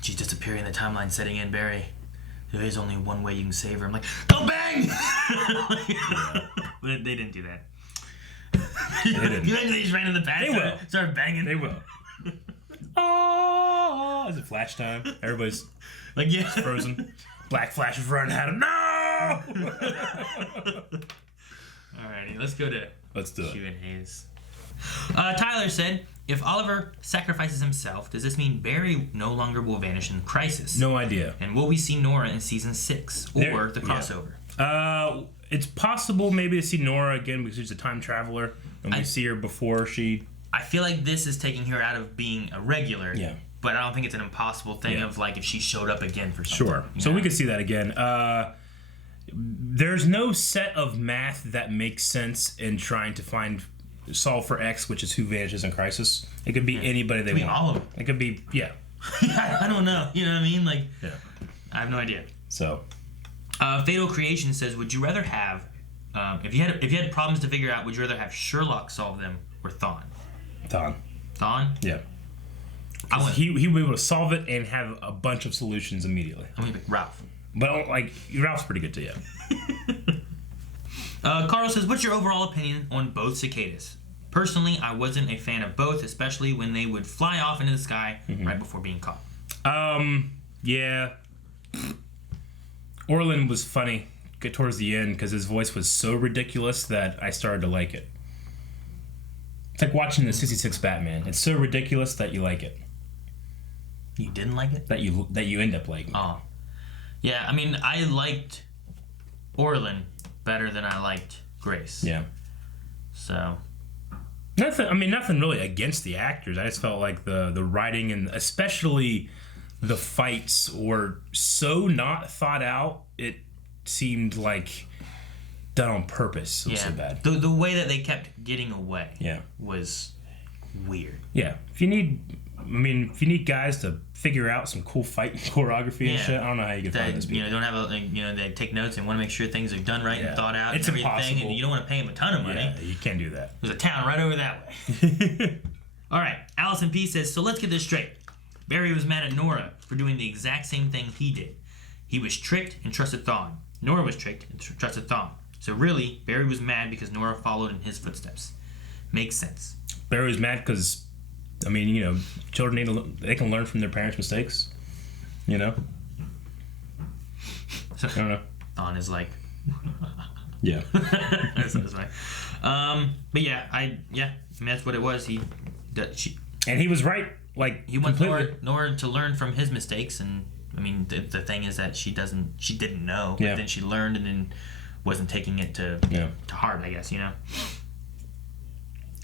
she's disappearing, the timeline setting in, Barry. There is only one way you can save her. I'm like, go bang! But they didn't do that. They didn't. You imagine they just ran in the past? They will. Start banging. They will. Oh, is it flash time? Everybody's like, yeah, frozen. Black Flash is running at him. No! Alrighty, let's go to Q and Hayes. Tyler said, if Oliver sacrifices himself, does this mean Barry no longer will vanish in Crisis? No idea. And will we see Nora in season 6 or the crossover? Yeah. It's possible maybe to see Nora again because she's a time traveler, and we see her before she. I feel like this is taking her out of being a regular. Yeah. But I don't think it's an impossible thing of like if she showed up again for something. Sure. So we could see that again. There's no set of math that makes sense in trying to solve for X, which is who vanishes in Crisis. It could be anybody they want. All of them. It could be I don't know. You know what I mean? Like, I have no idea. So, Fatal Creation says, would you rather have if you had problems to figure out, would you rather have Sherlock solve them or Thawne? Thawne? Yeah. He would be able to solve it and have a bunch of solutions immediately. I'm gonna pick Ralph. But Ralph's pretty good too, Carl says, what's your overall opinion on both cicadas? Personally, I wasn't a fan of both, especially when they would fly off into the sky right before being caught. Yeah. Orlin was funny towards the end because his voice was so ridiculous that I started to like it. It's like watching the 66 Batman. It's so ridiculous that you like it. You didn't like it? That you end up liking. Oh. Yeah, I mean, I liked Orlin better than I liked Grace. Yeah. So. Nothing really against the actors. I just felt like the writing and especially the fights were so not thought out. It seemed like done on purpose. It was so bad. The way that they kept getting away was weird. Yeah. If you need guys to figure out some cool fight choreography and shit, I don't know how you can find those people. Don't have they take notes and want to make sure things are done right and thought out. It's and everything, impossible. and you don't want to pay them a ton of money. Yeah, you can't do that. There's a town right over that way. All right, Allison P says, so let's get this straight. Barry was mad at Nora for doing the exact same thing he did. He was tricked and trusted Thawne. Nora was tricked and trusted Thawne. So really, Barry was mad because Nora followed in his footsteps. Makes sense. Barry was mad because, children they can learn from their parents' mistakes. You know? So, I don't know. Thawne is like... Yeah. That's fine. But that's what it was. And he was right. Like, he wants Nora to learn from his mistakes, and the thing is that she didn't know, but then she learned and then wasn't taking it to heart, I guess,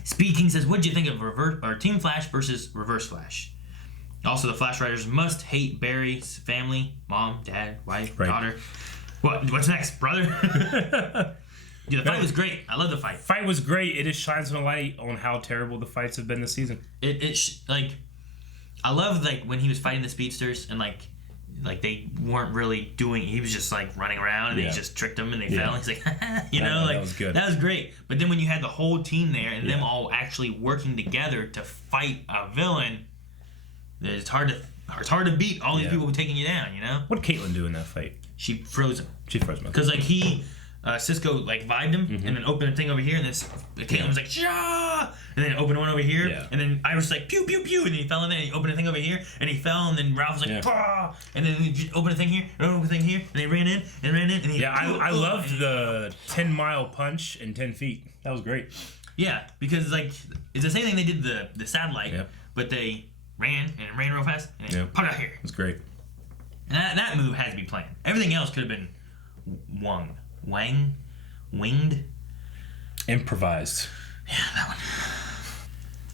Speaking says, what do you think of Team Flash versus Reverse Flash? Also, the Flash writers must hate Barry's family, mom, dad, wife, daughter. What's next, brother? The fight was great. I love the fight. Fight was great. It just shines a light on how terrible the fights have been this season. I love when he was fighting the speedsters and like they weren't really doing. He was just running around and they just tricked them and they fell. He's like, that was good. That was great. But then when you had the whole team there and them all actually working together to fight a villain, it's hard to beat all these people taking you down. What did Caitlin do in that fight? She froze him. Because Cisco vibed him and then opened a thing over here and then Caitlin was like, "Shah!" and then opened one over here and then Iris was like, "Pew pew pew," and then he fell in there and he opened a thing over here and he fell and then Ralph was like, "Pah!" and then he just opened a thing here and opened a thing here and they ran in and he I loved the 10-mile punch in 10 feet. That was great. Yeah, because it's the same thing they did the satellite, but they ran real fast and they put out here. It's great. And that move had to be planned. Everything else could have been winged, improvised. Yeah, that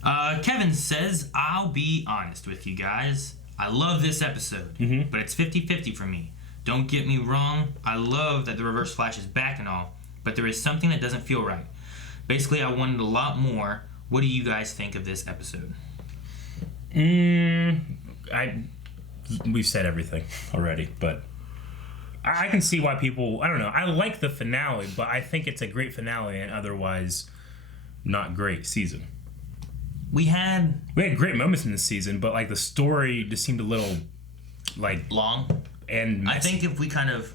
one. Kevin says, I'll be honest with you guys. I love this episode, but it's 50-50 for me. Don't get me wrong. I love that the Reverse Flash is back and all, but there is something that doesn't feel right. Basically, I wanted a lot more. What do you guys think of this episode? We've said everything already, but I can see why people. I don't know. I like the finale, but I think it's a great finale and otherwise not great season. We had great moments in this season, but like the story just seemed a little like long and messy. I think if we kind of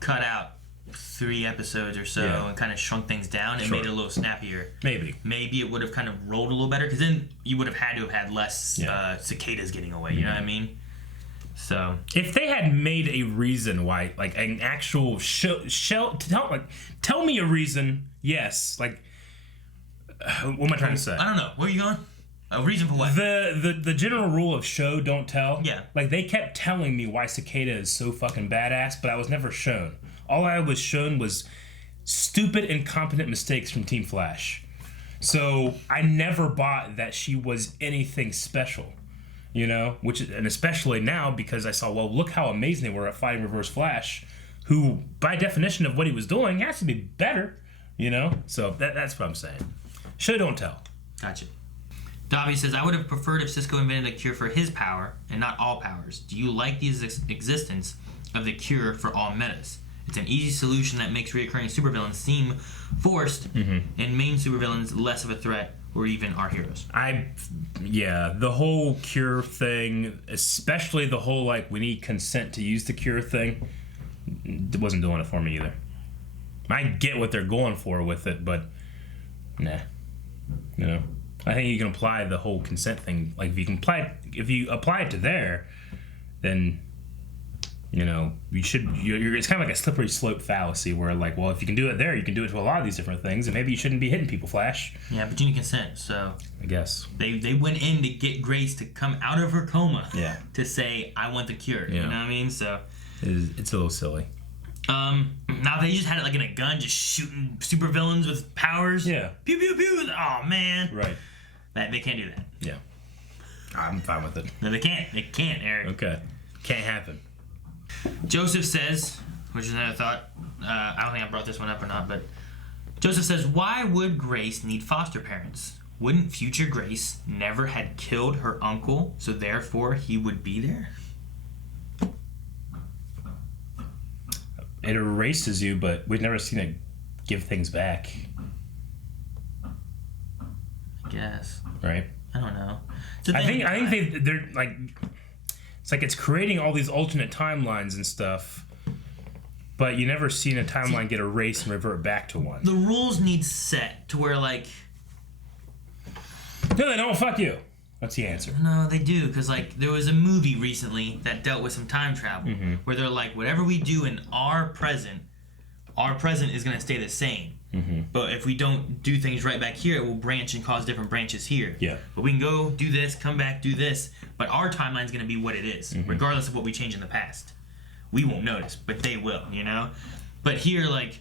cut out 3 episodes or so and kind of shrunk things down and made it a little snappier, maybe it would have kind of rolled a little better, because then you would have had to have had less cicadas getting away. You know what I mean? So if they had made a reason why, like an actual tell me a reason. Yes, like what am I trying to say? I don't know. Where are you going? A reason for what? The general rule of show don't tell. Yeah. Like they kept telling me why Cicada is so fucking badass, but I was never shown. All I was shown was stupid, incompetent mistakes from Team Flash. So I never bought that she was anything special, you know. And especially now because I saw, well, look how amazing they were at fighting Reverse Flash, who, by definition of what he was doing, has to be better, you know. So that's what I'm saying. Show don't tell. Gotcha. Dobby says, I would have preferred if Cisco invented a cure for his power and not all powers. Do you like the existence of the cure for all metas? It's an easy solution that makes reoccurring supervillains seem forced and main supervillains less of a threat or even our heroes. The whole cure thing, especially the whole like we need consent to use the cure thing, it wasn't doing it for me either. I get what they're going for with it, but nah. You know, I think you can apply the whole consent thing. Like if you apply it to there, then you know it's kind of like a slippery slope fallacy where like, well, if you can do it there, you can do it to a lot of these different things, and maybe you shouldn't be hitting people, Flash. Yeah, but you need consent, so I guess they went in to get Grace to come out of her coma. Yeah. To say I want the cure. Yeah. You know what I mean? So it's a little silly. Now if they just had it like in a gun, just shooting supervillains with powers. Yeah. Pew pew pew. Oh man. Right. They can't do that. Yeah. I'm fine with it. No, they can't. They can't, Eric. Okay. Can't happen. Joseph says, which is another thought. I don't think I brought this one up or not, but Joseph says, why would Grace need foster parents? Wouldn't future Grace never had killed her uncle, so therefore he would be there? It erases you, but we've never seen it give things back. I guess. Right? I don't know. I think they're like, it's like it's creating all these alternate timelines and stuff, but you never seen a timeline get erased and revert back to one. The rules need set to where like, no, they don't. Fuck you. That's the answer. No, they do, because like there was a movie recently that dealt with some time travel where they're like, whatever we do in our present is going to stay the same. But if we don't do things right back here, it will branch and cause different branches here. Yeah. But we can go do this, come back, do this, but our timeline's going to be what it is, regardless of what we change in the past. We won't notice, but they will, you know? But here, like,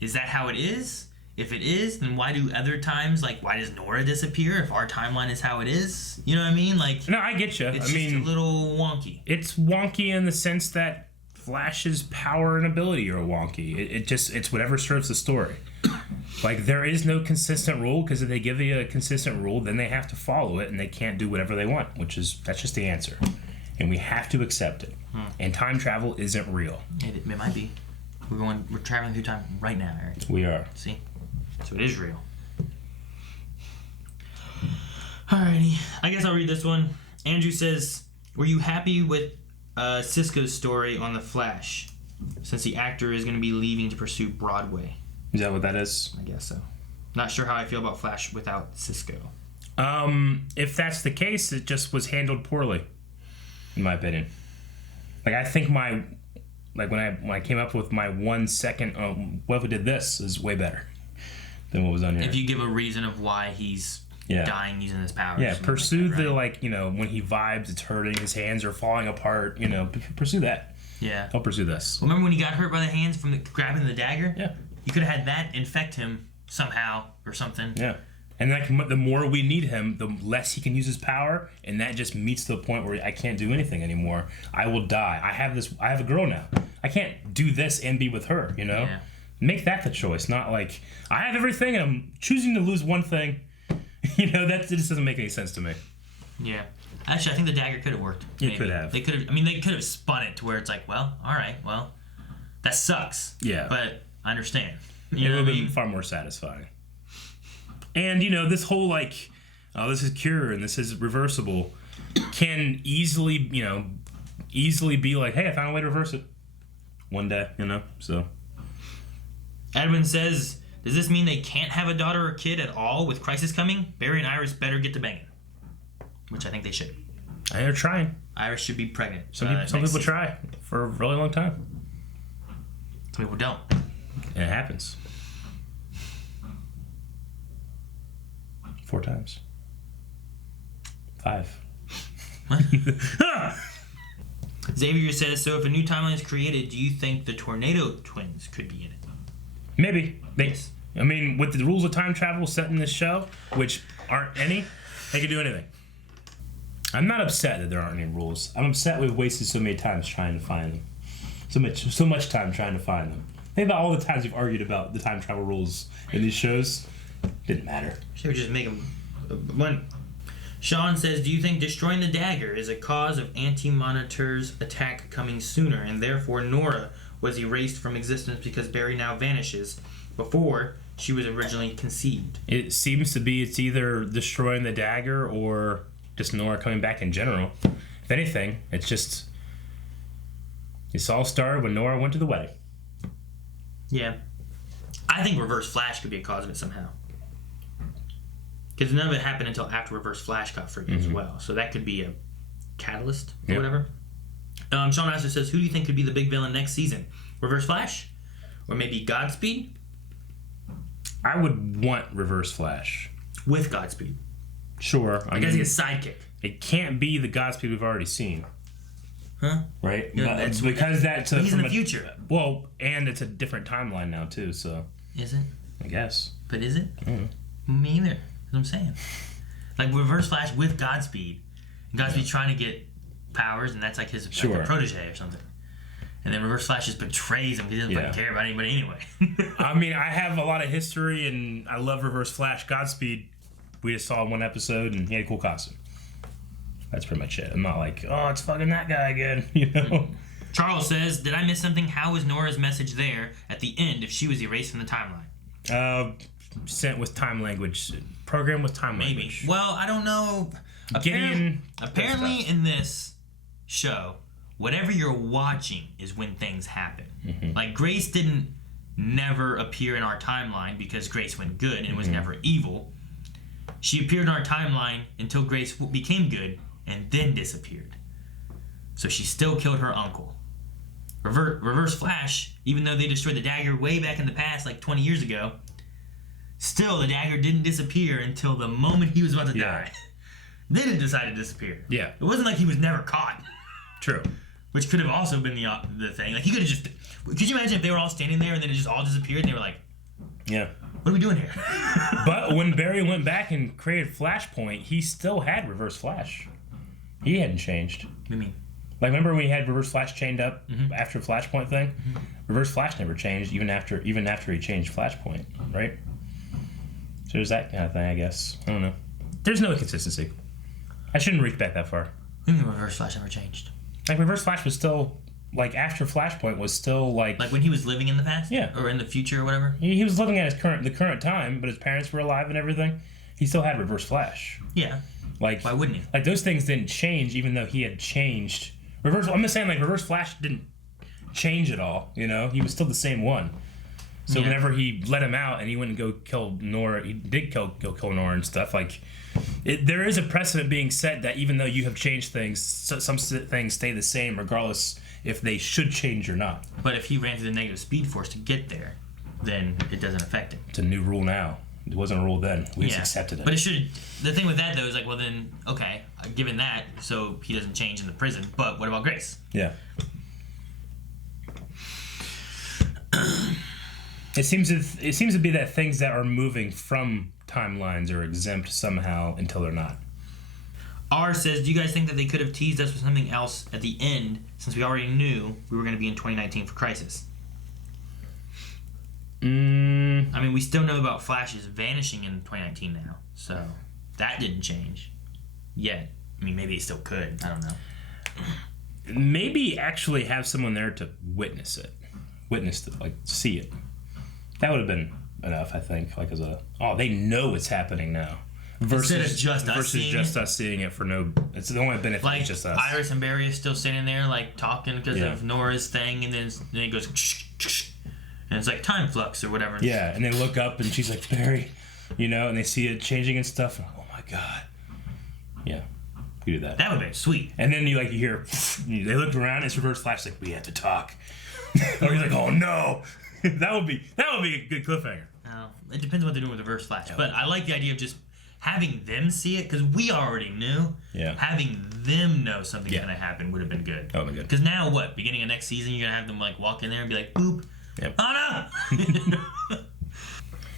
is that how it is? If it is, then why do other times, like, why does Nora disappear if our timeline is how it is? You know what I mean? Like, no, I get you. It's just a little wonky. It's wonky in the sense that Flash's power and ability are wonky. It's whatever serves the story. Like, there is no consistent rule, because if they give you a consistent rule, then they have to follow it, and they can't do whatever they want, that's just the answer. And we have to accept it. And time travel isn't real. It might be. We're traveling through time right now, Eric. We are. See? So it is real. Alrighty. I guess I'll read this one. Andrew says, were you happy with Cisco's story on The Flash, since the actor is going to be leaving to pursue Broadway? Is that what that is? I guess so. Not sure how I feel about Flash without Cisco. If that's the case, it just was handled poorly, in my opinion. Like, I think when I came up with my 1 second, what if we did this, is way better than what was on here. If you give a reason of why he's dying using his powers. Yeah, pursue the, like, you know, when he vibes, it's hurting, his hands are falling apart, you know, pursue that. Yeah. I'll pursue this. Well, remember when he got hurt by the hands from grabbing the dagger? Yeah. You could have had that infect him somehow or something. Yeah. And like, the more we need him, the less he can use his power, and that just meets to the point where I can't do anything anymore. I will die. I have a girl now. I can't do this and be with her, you know? Yeah. Make that the choice, not like, I have everything and I'm choosing to lose one thing. You know, it just doesn't make any sense to me. Yeah. Actually, I think the dagger could have worked. It could have. They could have. I mean, they could have spun it to where it's like, well, all right, well, that sucks. Yeah. But I understand. It would have been far more satisfying. And, you know, this whole, like, oh, this is cure and this is reversible can easily be like, hey, I found a way to reverse it one day, you know, so. Edwin says, does this mean they can't have a daughter or kid at all with Crisis coming? Barry and Iris better get to banging. Which I think they should. They're trying. Iris should be pregnant. Some people try for a really long time. Some people don't. And it happens. 4 times. 5. Xavier says, so if a new timeline is created, do you think the Tornado Twins could be in it? Maybe. I mean, with the rules of time travel set in this show, which aren't any, they could do anything. I'm not upset that there aren't any rules. I'm upset we've wasted so many times trying to find them. So much time trying to find them. Think about all the times we've argued about the time travel rules in these shows. Didn't matter. Should we just make them one? Sean says, do you think destroying the dagger is a cause of Anti-Monitor's attack coming sooner, and therefore Nora was erased from existence because Barry now vanishes before she was originally conceived? It seems to be it's either destroying the dagger or just Nora coming back in general. If anything, it's just... This all started when Nora went to the wedding. Yeah. I think Reverse Flash could be a cause of it somehow. Because none of it happened until after Reverse Flash got free as well. So that could be a catalyst or whatever. Sean Master says, who do you think could be the big villain next season? Reverse Flash? Or maybe Godspeed? I would want Reverse Flash. With Godspeed. Sure. I guess he's a sidekick. It can't be the Godspeed we've already seen. Huh? Right? Yeah, that's because that's he's in the future. Well, and it's a different timeline now, too, so... Is it? I guess. But is it? Me either. That's what I'm saying. Like Reverse Flash with Godspeed. And Godspeed's trying to get powers, and that's like his like a protege or something. And then Reverse Flash just betrays him because he doesn't fucking care about anybody anyway. I mean, I have a lot of history, and I love Reverse Flash. Godspeed, we just saw one episode, and he had a cool costume. That's pretty much it. I'm not like, oh, it's fucking that guy again, you know? Charles says, did I miss something? How was Nora's message there at the end if she was erased from the timeline? Sent with time language. Program with time language. Maybe. Well, I don't know. Apparently in this show, whatever you're watching is when things happen. Like, Grace didn't never appear in our timeline because Grace went good and was never evil. She appeared in our timeline until Grace became good and then disappeared. So she still killed her uncle. Reverse Flash, even though they destroyed the dagger way back in the past, like 20 years ago, still the dagger didn't disappear until the moment he was about to die. Then it decided to disappear. Yeah. It wasn't like he was never caught. True. Which could have also been the thing. Like, he could have just... Could you imagine if they were all standing there and then it just all disappeared and they were like... Yeah. What are we doing here? But when Barry went back and created Flashpoint, he still had Reverse Flash. He hadn't changed. What do you mean? Like, remember when we had Reverse Flash chained up after Flashpoint thing? Reverse Flash never changed, even after he changed Flashpoint, right? So there's that kind of thing, I guess. I don't know. There's no consistency. I shouldn't reach back that far. What do you mean Reverse Flash never changed? Like, Reverse Flash was still, like, after Flashpoint was still, like... Like when he was living in the past? Yeah. Or in the future or whatever? He was living at the current time, but his parents were alive and everything. He still had Reverse Flash. Yeah. Like, why wouldn't he? Like, those things didn't change, even though he had changed. I'm just saying, like, Reverse Flash didn't change at all, you know? He was still the same one. So whenever he let him out and he went and go kill Nora, he did go kill Nora and stuff, like... there is a precedent being set that even though you have changed things, some things stay the same regardless if they should change or not. But if he ran through the negative speed force to get there, then it doesn't affect it. It's a new rule now. It wasn't a rule then. We just accepted it. But it should... The thing with that, though, is like, well then, okay, given that, so he doesn't change in the prison, but what about Grace? Yeah. It seems to be that things that are moving from timelines are exempt somehow until they're not. R says, do you guys think that they could have teased us with something else at the end since we already knew we were going to be in 2019 for Crisis? I mean, we still know about Flash's vanishing in 2019 now, so that didn't change yet. I mean, maybe he still could. I don't know. Maybe actually have someone there to witness it, like see it. That would have been enough, I think. Like they know it's happening now. Instead of just us seeing it for no. It's the only benefit. Like is just us. Iris and Barry is still standing there, like talking because of Nora's thing, and then it goes, and it's like time flux or whatever. Yeah, and they look up and she's like, Barry, and they see it changing and stuff. And, oh my god. Yeah, you do that. That would be sweet. And then you hear, they look around. It's reverse flash. Like, we have to talk. Or he's like, oh no. that would be a good cliffhanger. It depends what they're doing with reverse flash, but I like the idea of just having them see it, because we already knew. Yeah. Having them know something's going to happen would have been good. That would be good. Because now, beginning of next season, you're going to have them, walk in there and be like, boop. Yep. Oh, no!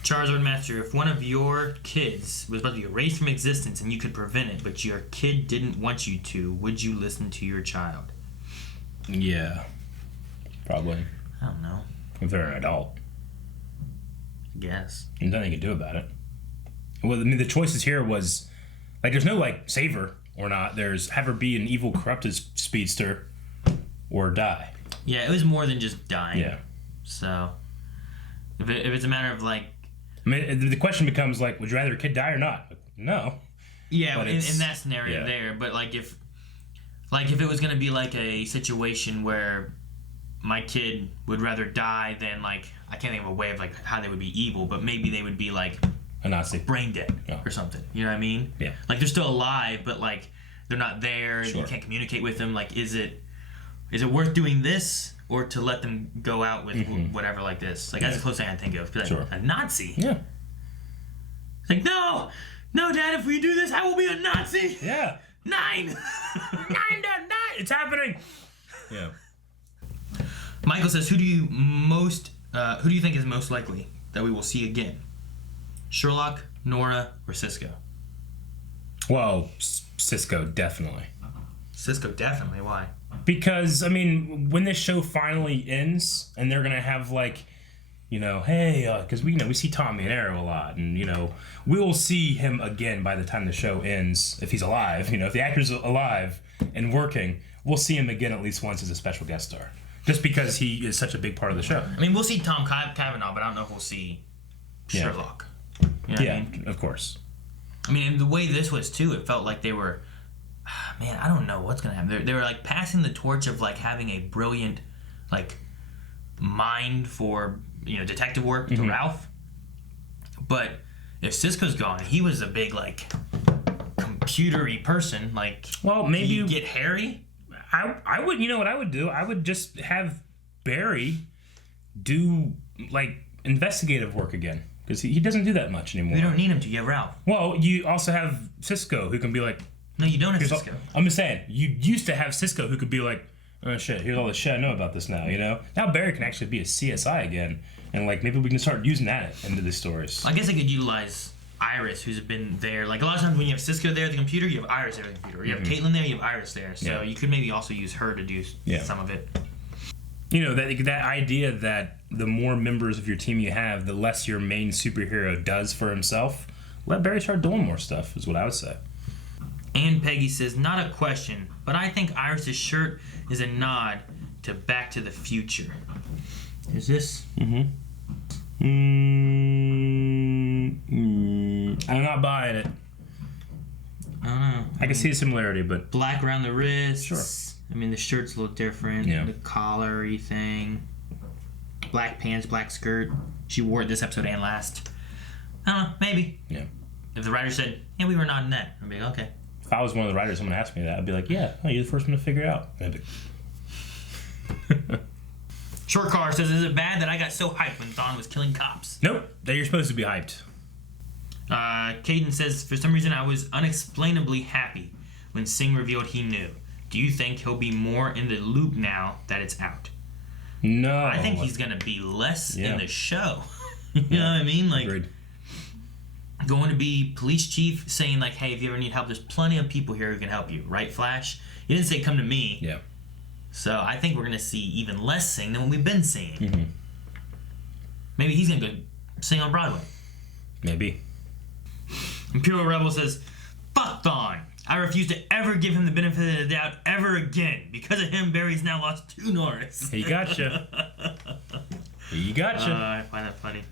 Charizard Master, if one of your kids was about to be erased from existence and you could prevent it, but your kid didn't want you to, would you listen to your child? Yeah. Probably. I don't know. If they're an adult. I guess. There's nothing you can do about it. Well, I mean, the choices here was, there's no, save her or not. There's have her be an evil, corrupted speedster or die. Yeah, it was more than just dying. Yeah. So, if it's a matter of, I mean, the question becomes, would you rather a kid die or not? No. Yeah, in that scenario there. But, if it was going to be, a situation where my kid would rather die than, I can't think of a way of, how they would be evil, but maybe they would be, a Nazi. Brain dead or something. You know what I mean? Yeah. They're still alive, but they're not there. Sure. You can't communicate with them. Is it worth doing this or to let them go out with whatever like this? That's the closest I can think of. Sure. A Nazi. Yeah. It's no, Dad. If we do this, I will be a Nazi. Yeah. 9. 9. It's happening. Yeah. Michael says, who do you think is most likely that we will see again? Sherlock, Nora, or Cisco? Well, Cisco, definitely. Cisco, definitely. Why? Because, I mean, when this show finally ends, and they're going to have, hey, because we see Tommy and Arrow a lot, and, we will see him again by the time the show ends, if he's alive. If the actor's alive and working, we'll see him again at least once as a special guest star. Just because he is such a big part of the show. I mean, we'll see Tom Cavanaugh, but I don't know if we'll see Sherlock. You know what I mean? Of course. I mean, the way this was, too, it felt like they were... Man, I don't know what's going to happen. They were, passing the torch of, having a brilliant, mind for, detective work to Ralph. But if Cisco's gone, he was a big, computer-y person. Well, maybe you get Harry... I would, what I would do? I would just have Barry do, investigative work again. Because he doesn't do that much anymore. You don't need him to. You have Ralph. Well, you also have Cisco, who can be No, you don't have Cisco. I'm just saying, you used to have Cisco, who could be oh shit, here's all the shit I know about this now, Now Barry can actually be a CSI again. And, maybe we can start using that into the stories. I guess I could utilize Iris, who's been there. A lot of times when you have Cisco there at the computer, you have Iris there at the computer. You have Caitlin there, you have Iris there. So you could maybe also use her to do some of it. That idea that the more members of your team you have, the less your main superhero does for himself. Let Barry start doing more stuff, is what I would say. And Peggy says, not a question, but I think Iris's shirt is a nod to Back to the Future. Is this? I'm not buying it. I don't know. I can see a similarity, but... Black around the wrists. Sure. I mean, the shirt's a little different. Yeah. The collar-y thing. Black pants, black skirt. She wore it this episode and last. I don't know. Maybe. Yeah. If the writer said, yeah, we were nodding that, I'd be like, okay. If I was one of the writers, someone asked me that, I'd be like, yeah, you're the first one to figure it out. Maybe. Short Car says, is it bad that I got so hyped when Thawne was killing cops? Nope. That you're supposed to be hyped. Caden says, for some reason I was unexplainably happy when Singh revealed he knew. Do you think he'll be more in the loop now that it's out? No. I think he's going to be less in the show. You know what I mean? Agreed. Going to be police chief saying, hey, if you ever need help, there's plenty of people here who can help you. Right, Flash? He didn't say come to me. Yeah. So I think we're going to see even less Singh than what we've been seeing. Maybe he's going to go sing on Broadway. Maybe. Imperial Rebel says, fuck Thawne. I refuse to ever give him the benefit of the doubt ever again. Because of him, Barry's now lost 2 Norris. He gotcha. He gotcha. I find that funny.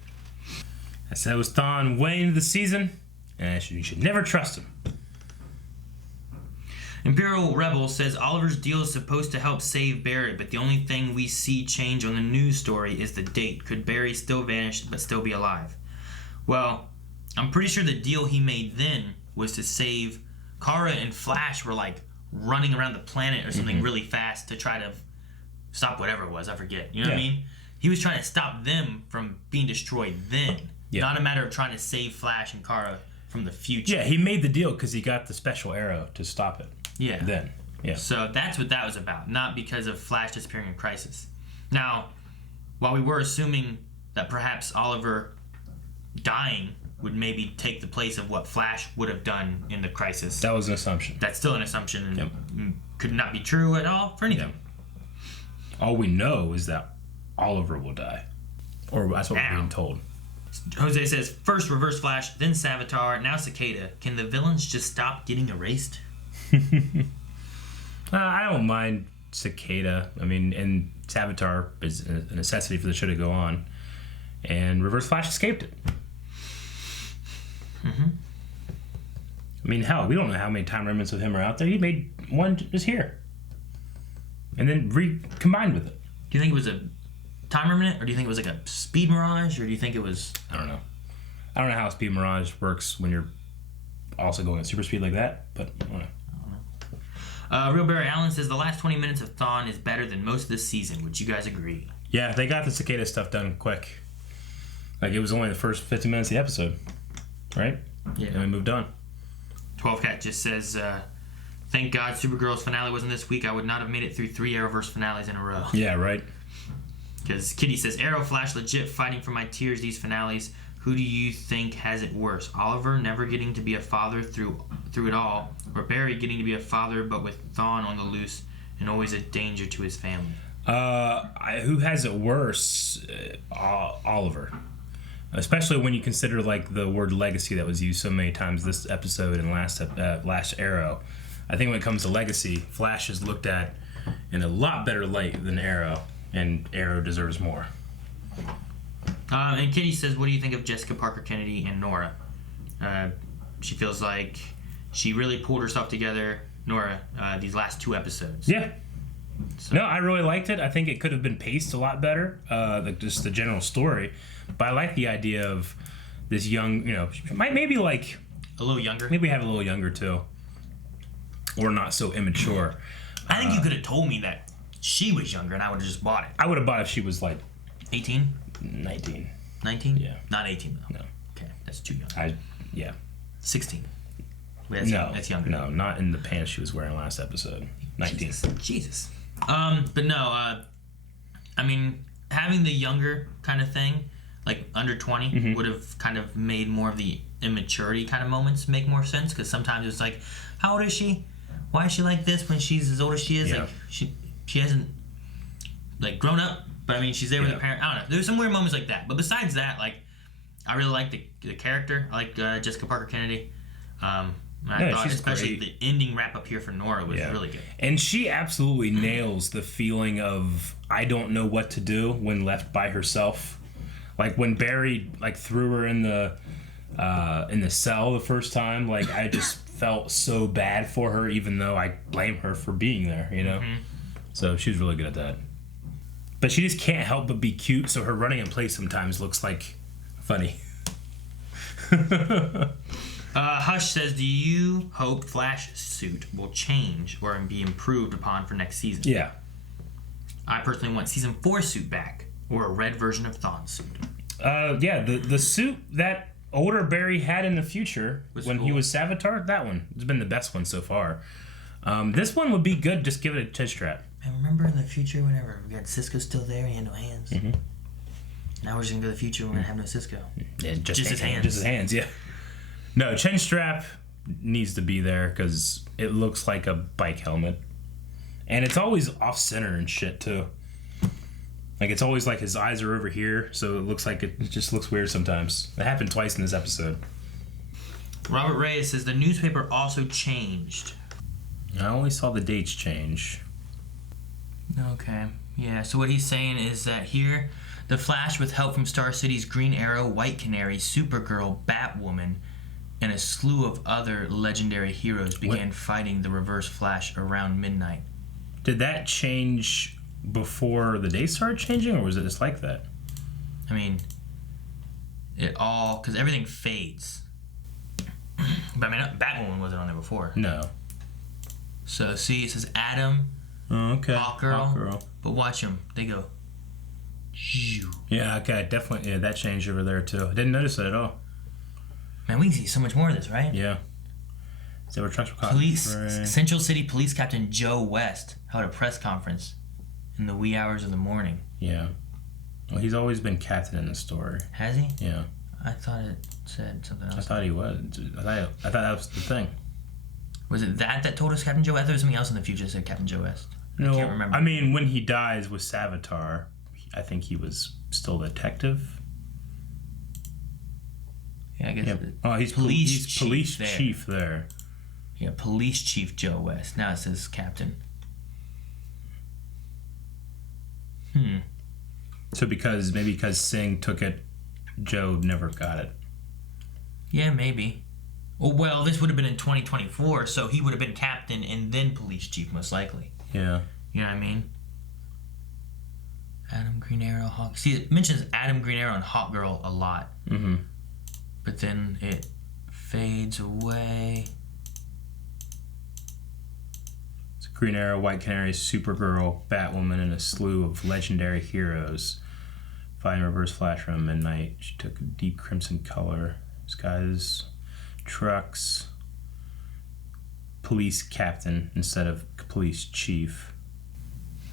I said it was Thawne way into the season, and you should never trust him. Imperial Rebel says Oliver's deal is supposed to help save Barry, but the only thing we see change on the news story is the date. Could Barry still vanish but still be alive? Well, I'm pretty sure the deal he made then was to save Kara and Flash were like running around the planet or something really fast to try to stop whatever it was. I forget. You know what I mean? He was trying to stop them from being destroyed then. Yeah. Not a matter of trying to save Flash and Kara from the future. Yeah, he made the deal because he got the special arrow to stop it. Yeah. Then. Yeah. So that's what that was about, not because of Flash disappearing in Crisis. Now, while we were assuming that perhaps Oliver dying would maybe take the place of what Flash would have done in the Crisis. That was an assumption. That's still an assumption and could not be true at all for anything. Yeah. All we know is that Oliver will die. Or that's what we're being told. Jose says, first Reverse Flash, then Savitar, now Cicada. Can the villains just stop getting erased? I don't mind Cicada. I mean, and Savitar is a necessity for the show to go on. And Reverse Flash escaped it. I mean, hell, we don't know how many time remnants of him are out there. He made one just here. And then recombined with it. Do you think it was a time remnant, or do you think it was like a speed mirage, or do you think it was... I don't know. I don't know how a speed mirage works when you're also going at super speed like that, but I don't know. Real Barry Allen says the last 20 minutes of Thawne is better than most of this season. Would you guys agree? Yeah, they got the Cicada stuff done quick. Like, it was only the first 15 minutes of the episode, right? Yeah. And we moved on. 12 Cat just says, thank God Supergirl's finale wasn't this week. I would not have made it through 3 Arrowverse finales in a row. Yeah, right. Because Kitty says, Arrow, Flash, legit fighting for my tears these finales. Who do you think has it worse? Oliver never getting to be a father through it all, or Barry getting to be a father but with Thawne on the loose and always a danger to his family? Who has it worse? Oliver. Especially when you consider like the word legacy that was used so many times this episode and last Arrow. I think when it comes to legacy, Flash is looked at in a lot better light than Arrow, and Arrow deserves more. And Kitty says, what do you think of Jessica Parker Kennedy and Nora? She feels like she really pulled herself together, Nora, these last 2 episodes. Yeah. So. No, I really liked it. I think it could have been paced a lot better, just the general story. But I like the idea of this young, maybe like... A little younger? Maybe have a little younger, too. Or not so immature. I think you could have told me that she was younger, and I would have just bought it. I would have bought it if she was like... 18? 19. 19? Yeah. Not 18, though. No. Okay, that's too young. Yeah. 16. Wait, that's younger. No, not in the pants she was wearing last episode. 19. Jesus. But no, I mean, having the younger kind of thing, like under 20, would have kind of made more of the immaturity kind of moments make more sense, because sometimes it's like, how old is she? Why is she like this when she's as old as she is? Yeah. Like, she hasn't, like, grown up, but I mean, she's there with her parent. I don't know. There's some weird moments like that. But besides that, like, I really like the character. I like Jessica Parker Kennedy. I thought especially great. The ending wrap up here for Nora was really good. And she absolutely nails the feeling of I don't know what to do when left by herself. Like when Barry threw her in the cell the first time, like I just felt so bad for her, even though I blame her for being there, So she was really good at that. But she just can't help but be cute, so her running in place sometimes looks like funny. Hush says, do you hope Flash suit will change or be improved upon for next season? Yeah. I personally want season 4 suit back, or a red version of Thawne's suit. Yeah, the suit that older Barry had in the future when he was Savitar, that one has been the best one so far. This one would be good, just give it a chin strap. I remember in the future whenever we got Cisco still there, he had no hands. Now we're just going to go to the future and we're going to have no Cisco. Yeah, just his hands. Just his hands, yeah. No, chin strap needs to be there because it looks like a bike helmet. And it's always off-center and shit, too. Like, it's always like his eyes are over here, so it looks like it just looks weird sometimes. It happened twice in this episode. Robert Reyes says the newspaper also changed. I only saw the dates change. Okay. Yeah, so what he's saying is that here, the Flash, with help from Star City's Green Arrow, White Canary, Supergirl, Batwoman, and a slew of other legendary heroes began fighting the Reverse Flash around midnight. Did that change before the dates started changing, or was it just like that? I mean, it all... Because everything fades. But I mean, Batwoman wasn't on there before. No. So, see, it says Adam, Hawkgirl. But watch them. They go... Yeah, okay, definitely. Yeah, that changed over there, too. I didn't notice that at all. Man, we can see so much more of this, right? Yeah. So we're trucks were caught. Central City Police Captain Joe West held a press conference in the wee hours of the morning. Yeah. Well, he's always been captain in the story. Has he? Yeah. I thought it said something else. I thought he was. I thought that was the thing. Was it that told us Captain Joe West? There was something else in the future that said Captain Joe West. No, I can't remember. I mean, when he dies with Savitar, I think he was still a detective. Yeah, I guess. Yeah. Oh, he's police chief there. Yeah, Police Chief Joe West. Now it says Captain. So because Singh took it, Joe never got it. Yeah, maybe. Well, this would have been in 2024, so he would have been captain and then police chief, most likely. Yeah. You know what I mean? Adam, Green Arrow, Hawk. See, it mentions Adam, Green Arrow, and Hawkgirl a lot. Mm-hmm. But then it fades away. It's Green Arrow, White Canary, Supergirl, Batwoman, and a slew of legendary heroes. Fighting Reverse Flash around midnight. She took a deep crimson color. Skies, trucks, police captain instead of police chief.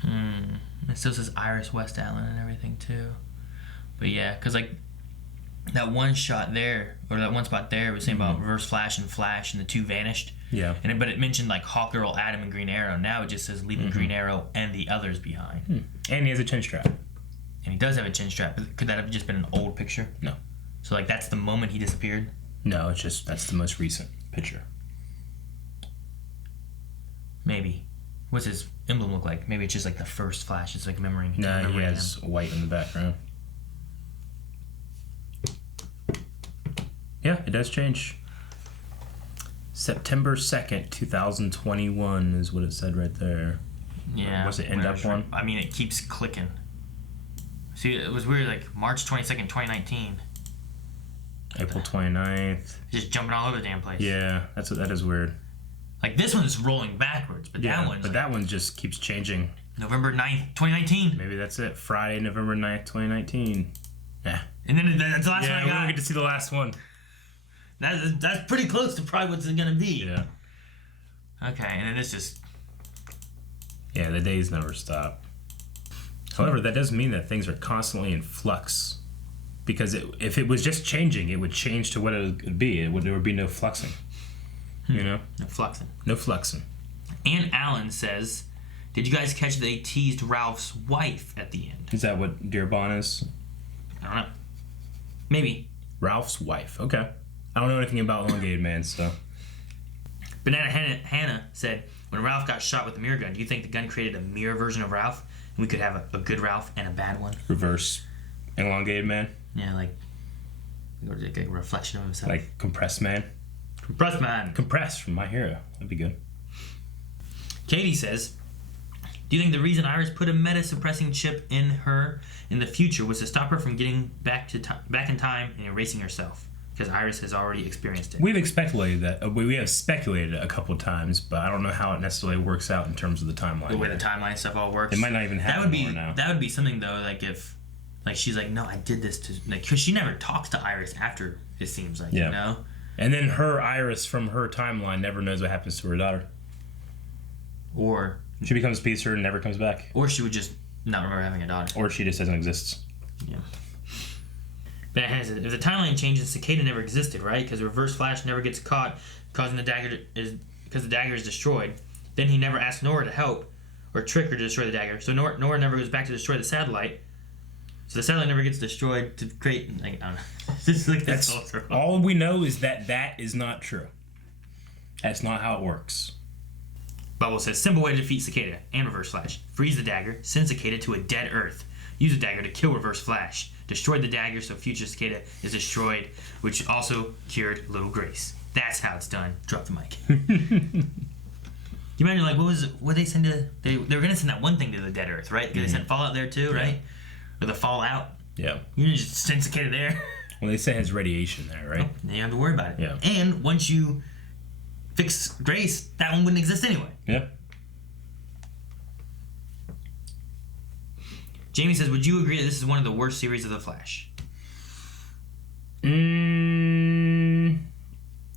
It still says Iris West Allen and everything too. But yeah, because like that one shot there, or that one spot there was saying about Reverse Flash and the two vanished. Yeah. But it mentioned like Hawkgirl, Adam, and Green Arrow. Now it just says leaving Green Arrow and the others behind. And he has a chin strap. And he does have a chin strap. Could that have just been an old picture? No. So like that's the moment he disappeared? No, it's just that's the most recent picture. Maybe. What's his emblem look like? Maybe it's just like the first Flash. It's like memory. No, he has white in the background. Yeah, it does change. September 2nd, 2021 is what it said right there. Yeah. What's it end up on? I mean, it keeps clicking. See, it was weird, like March 22nd, 2019. April 29th. Just jumping all over the damn place. Yeah, that is weird. Like this one's rolling backwards, but that one just keeps changing. November 9th, 2019. Maybe that's it. Friday, November 9th, 2019. Yeah. And then that's the last one I got. Yeah, we don't get to see the last one. That's pretty close to probably what's it gonna be. Yeah. Okay, and then it's just... Yeah, the days never stop. However, that does mean that things are constantly in flux. Because if it was just changing, it would change to what it would be. There would be no fluxing. You know? No fluxing. No fluxing. Ann Allen says, did you guys catch that they teased Ralph's wife at the end? Is that what Dear Bon is? I don't know. Maybe. Ralph's wife. Okay. I don't know anything about Elongated Man, so... Banana Hannah said, when Ralph got shot with the mirror gun, do you think the gun created a mirror version of Ralph? And we could have a good Ralph and a bad one? Reverse Elongated Man? Yeah, like a reflection of himself. Like Compressed Man? Compressed Man. Compressed from My Hero. That'd be good. Katie says, do you think the reason Iris put a meta-suppressing chip in her in the future was to stop her from getting back in time and erasing herself? Because Iris has already experienced it. We've speculated that. We have speculated a couple of times, but I don't know how it necessarily works out in terms of the timeline. The way the timeline stuff all works. It might not even happen more now. That would be something, though, like if... Like, she's like, no, I did this to... Like, because she never talks to Iris after, it seems like, you know? And then her Iris from her timeline never knows what happens to her daughter. Or... She becomes a piece of her and never comes back. Or she would just not remember having a daughter. Or she just doesn't exist. Yeah. But if the timeline changes, Cicada never existed, right? Because Reverse Flash never gets caught because the dagger is destroyed. Then he never asks Nora to help or trick her to destroy the dagger. So Nora never goes back to destroy the satellite. So the satellite never gets destroyed to create, like, I don't know. Just like That's all we know is that is not true. That's not how it works. Bubble says, simple way to defeat Cicada and Reverse Flash. Freeze the dagger, send Cicada to a dead Earth. Use the dagger to kill Reverse Flash. Destroy the dagger so future Cicada is destroyed, which also cured Little Grace. That's how it's done. Drop the mic. You imagine, like, what they send to... They were going to send that one thing to the dead Earth, right? Because they sent Fallout there too, right? Or the Fallout. Yeah. You can just send Cicada there. Well, they say it has radiation there, right? Then you don't have to worry about it. Yeah. And once you fix Grace, that one wouldn't exist anyway. Yeah. Jamie says, would you agree that this is one of the worst series of The Flash? I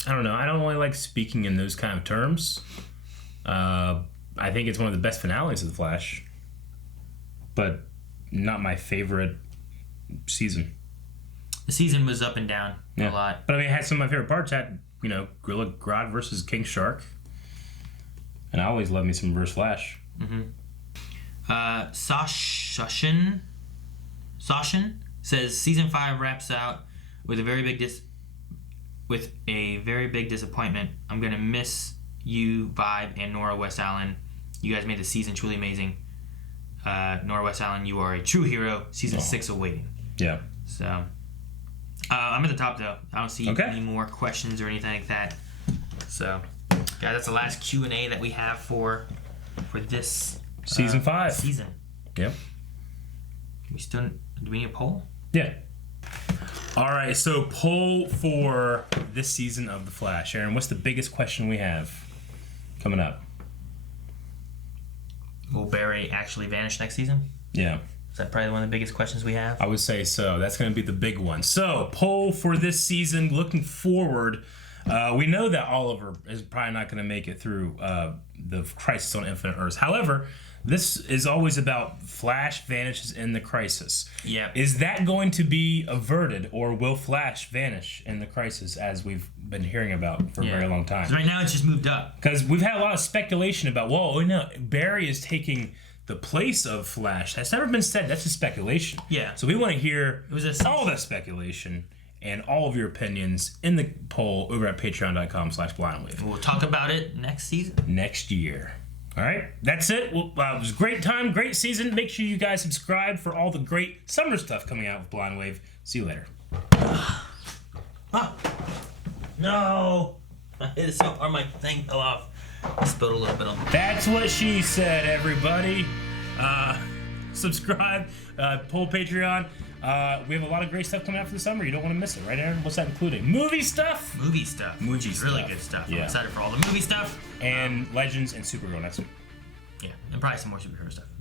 don't know. I don't really like speaking in those kind of terms. I think it's one of the best finales of The Flash, but not my favorite season. The season was up and down a lot. But I mean, it had some of my favorite parts. It had, you know, Gorilla Grodd versus King Shark. And I always love me some Reverse Flash. Mm-hmm. Sashin says season 5 wraps out with a very big disappointment. I'm gonna miss you, Vibe, and Nora West Allen. You guys made the season truly amazing. Nora West Allen, you are a true hero. Season 6 awaiting. Yeah. So I'm at the top though. I don't see any more questions or anything like that. So, guys, that's the last Q&A that we have for this season 5. Season. Yep. Do we need a poll? Yeah. All right. So poll for this season of The Flash. Aaron, what's the biggest question we have coming up? Will Barry actually vanish next season? Yeah. Is that probably one of the biggest questions we have? I would say so. That's going to be the big one. So, poll for this season, looking forward. We know that Oliver is probably not going to make it through the Crisis on Infinite Earths. However, this is always about Flash vanishes in the Crisis. Yeah. Is that going to be averted, or will Flash vanish in the Crisis, as we've been hearing about for a very long time? Right now, it's just moved up. Because we've had a lot of speculation about, Barry is taking the place of Flash. That's never been said. That's just speculation. Yeah. So we want to hear all that speculation and all of your opinions in the poll over at patreon.com/blindwave. We'll talk about it next season. Next year. All right. That's it. Well, it was a great time, great season. Make sure you guys subscribe for all the great summer stuff coming out with Blindwave. See you later. No. I hit it so hard my thing fell off. I spilled a little bit on me. That's what she said, everybody. Subscribe, poll Patreon. We have a lot of great stuff coming out for the summer. You don't want to miss it, right, Aaron? What's that including? Movie stuff? Movie stuff. Which is really good stuff. Yeah. I'm excited for all the movie stuff. And Legends and Supergirl next week. Yeah, and probably some more superhero stuff.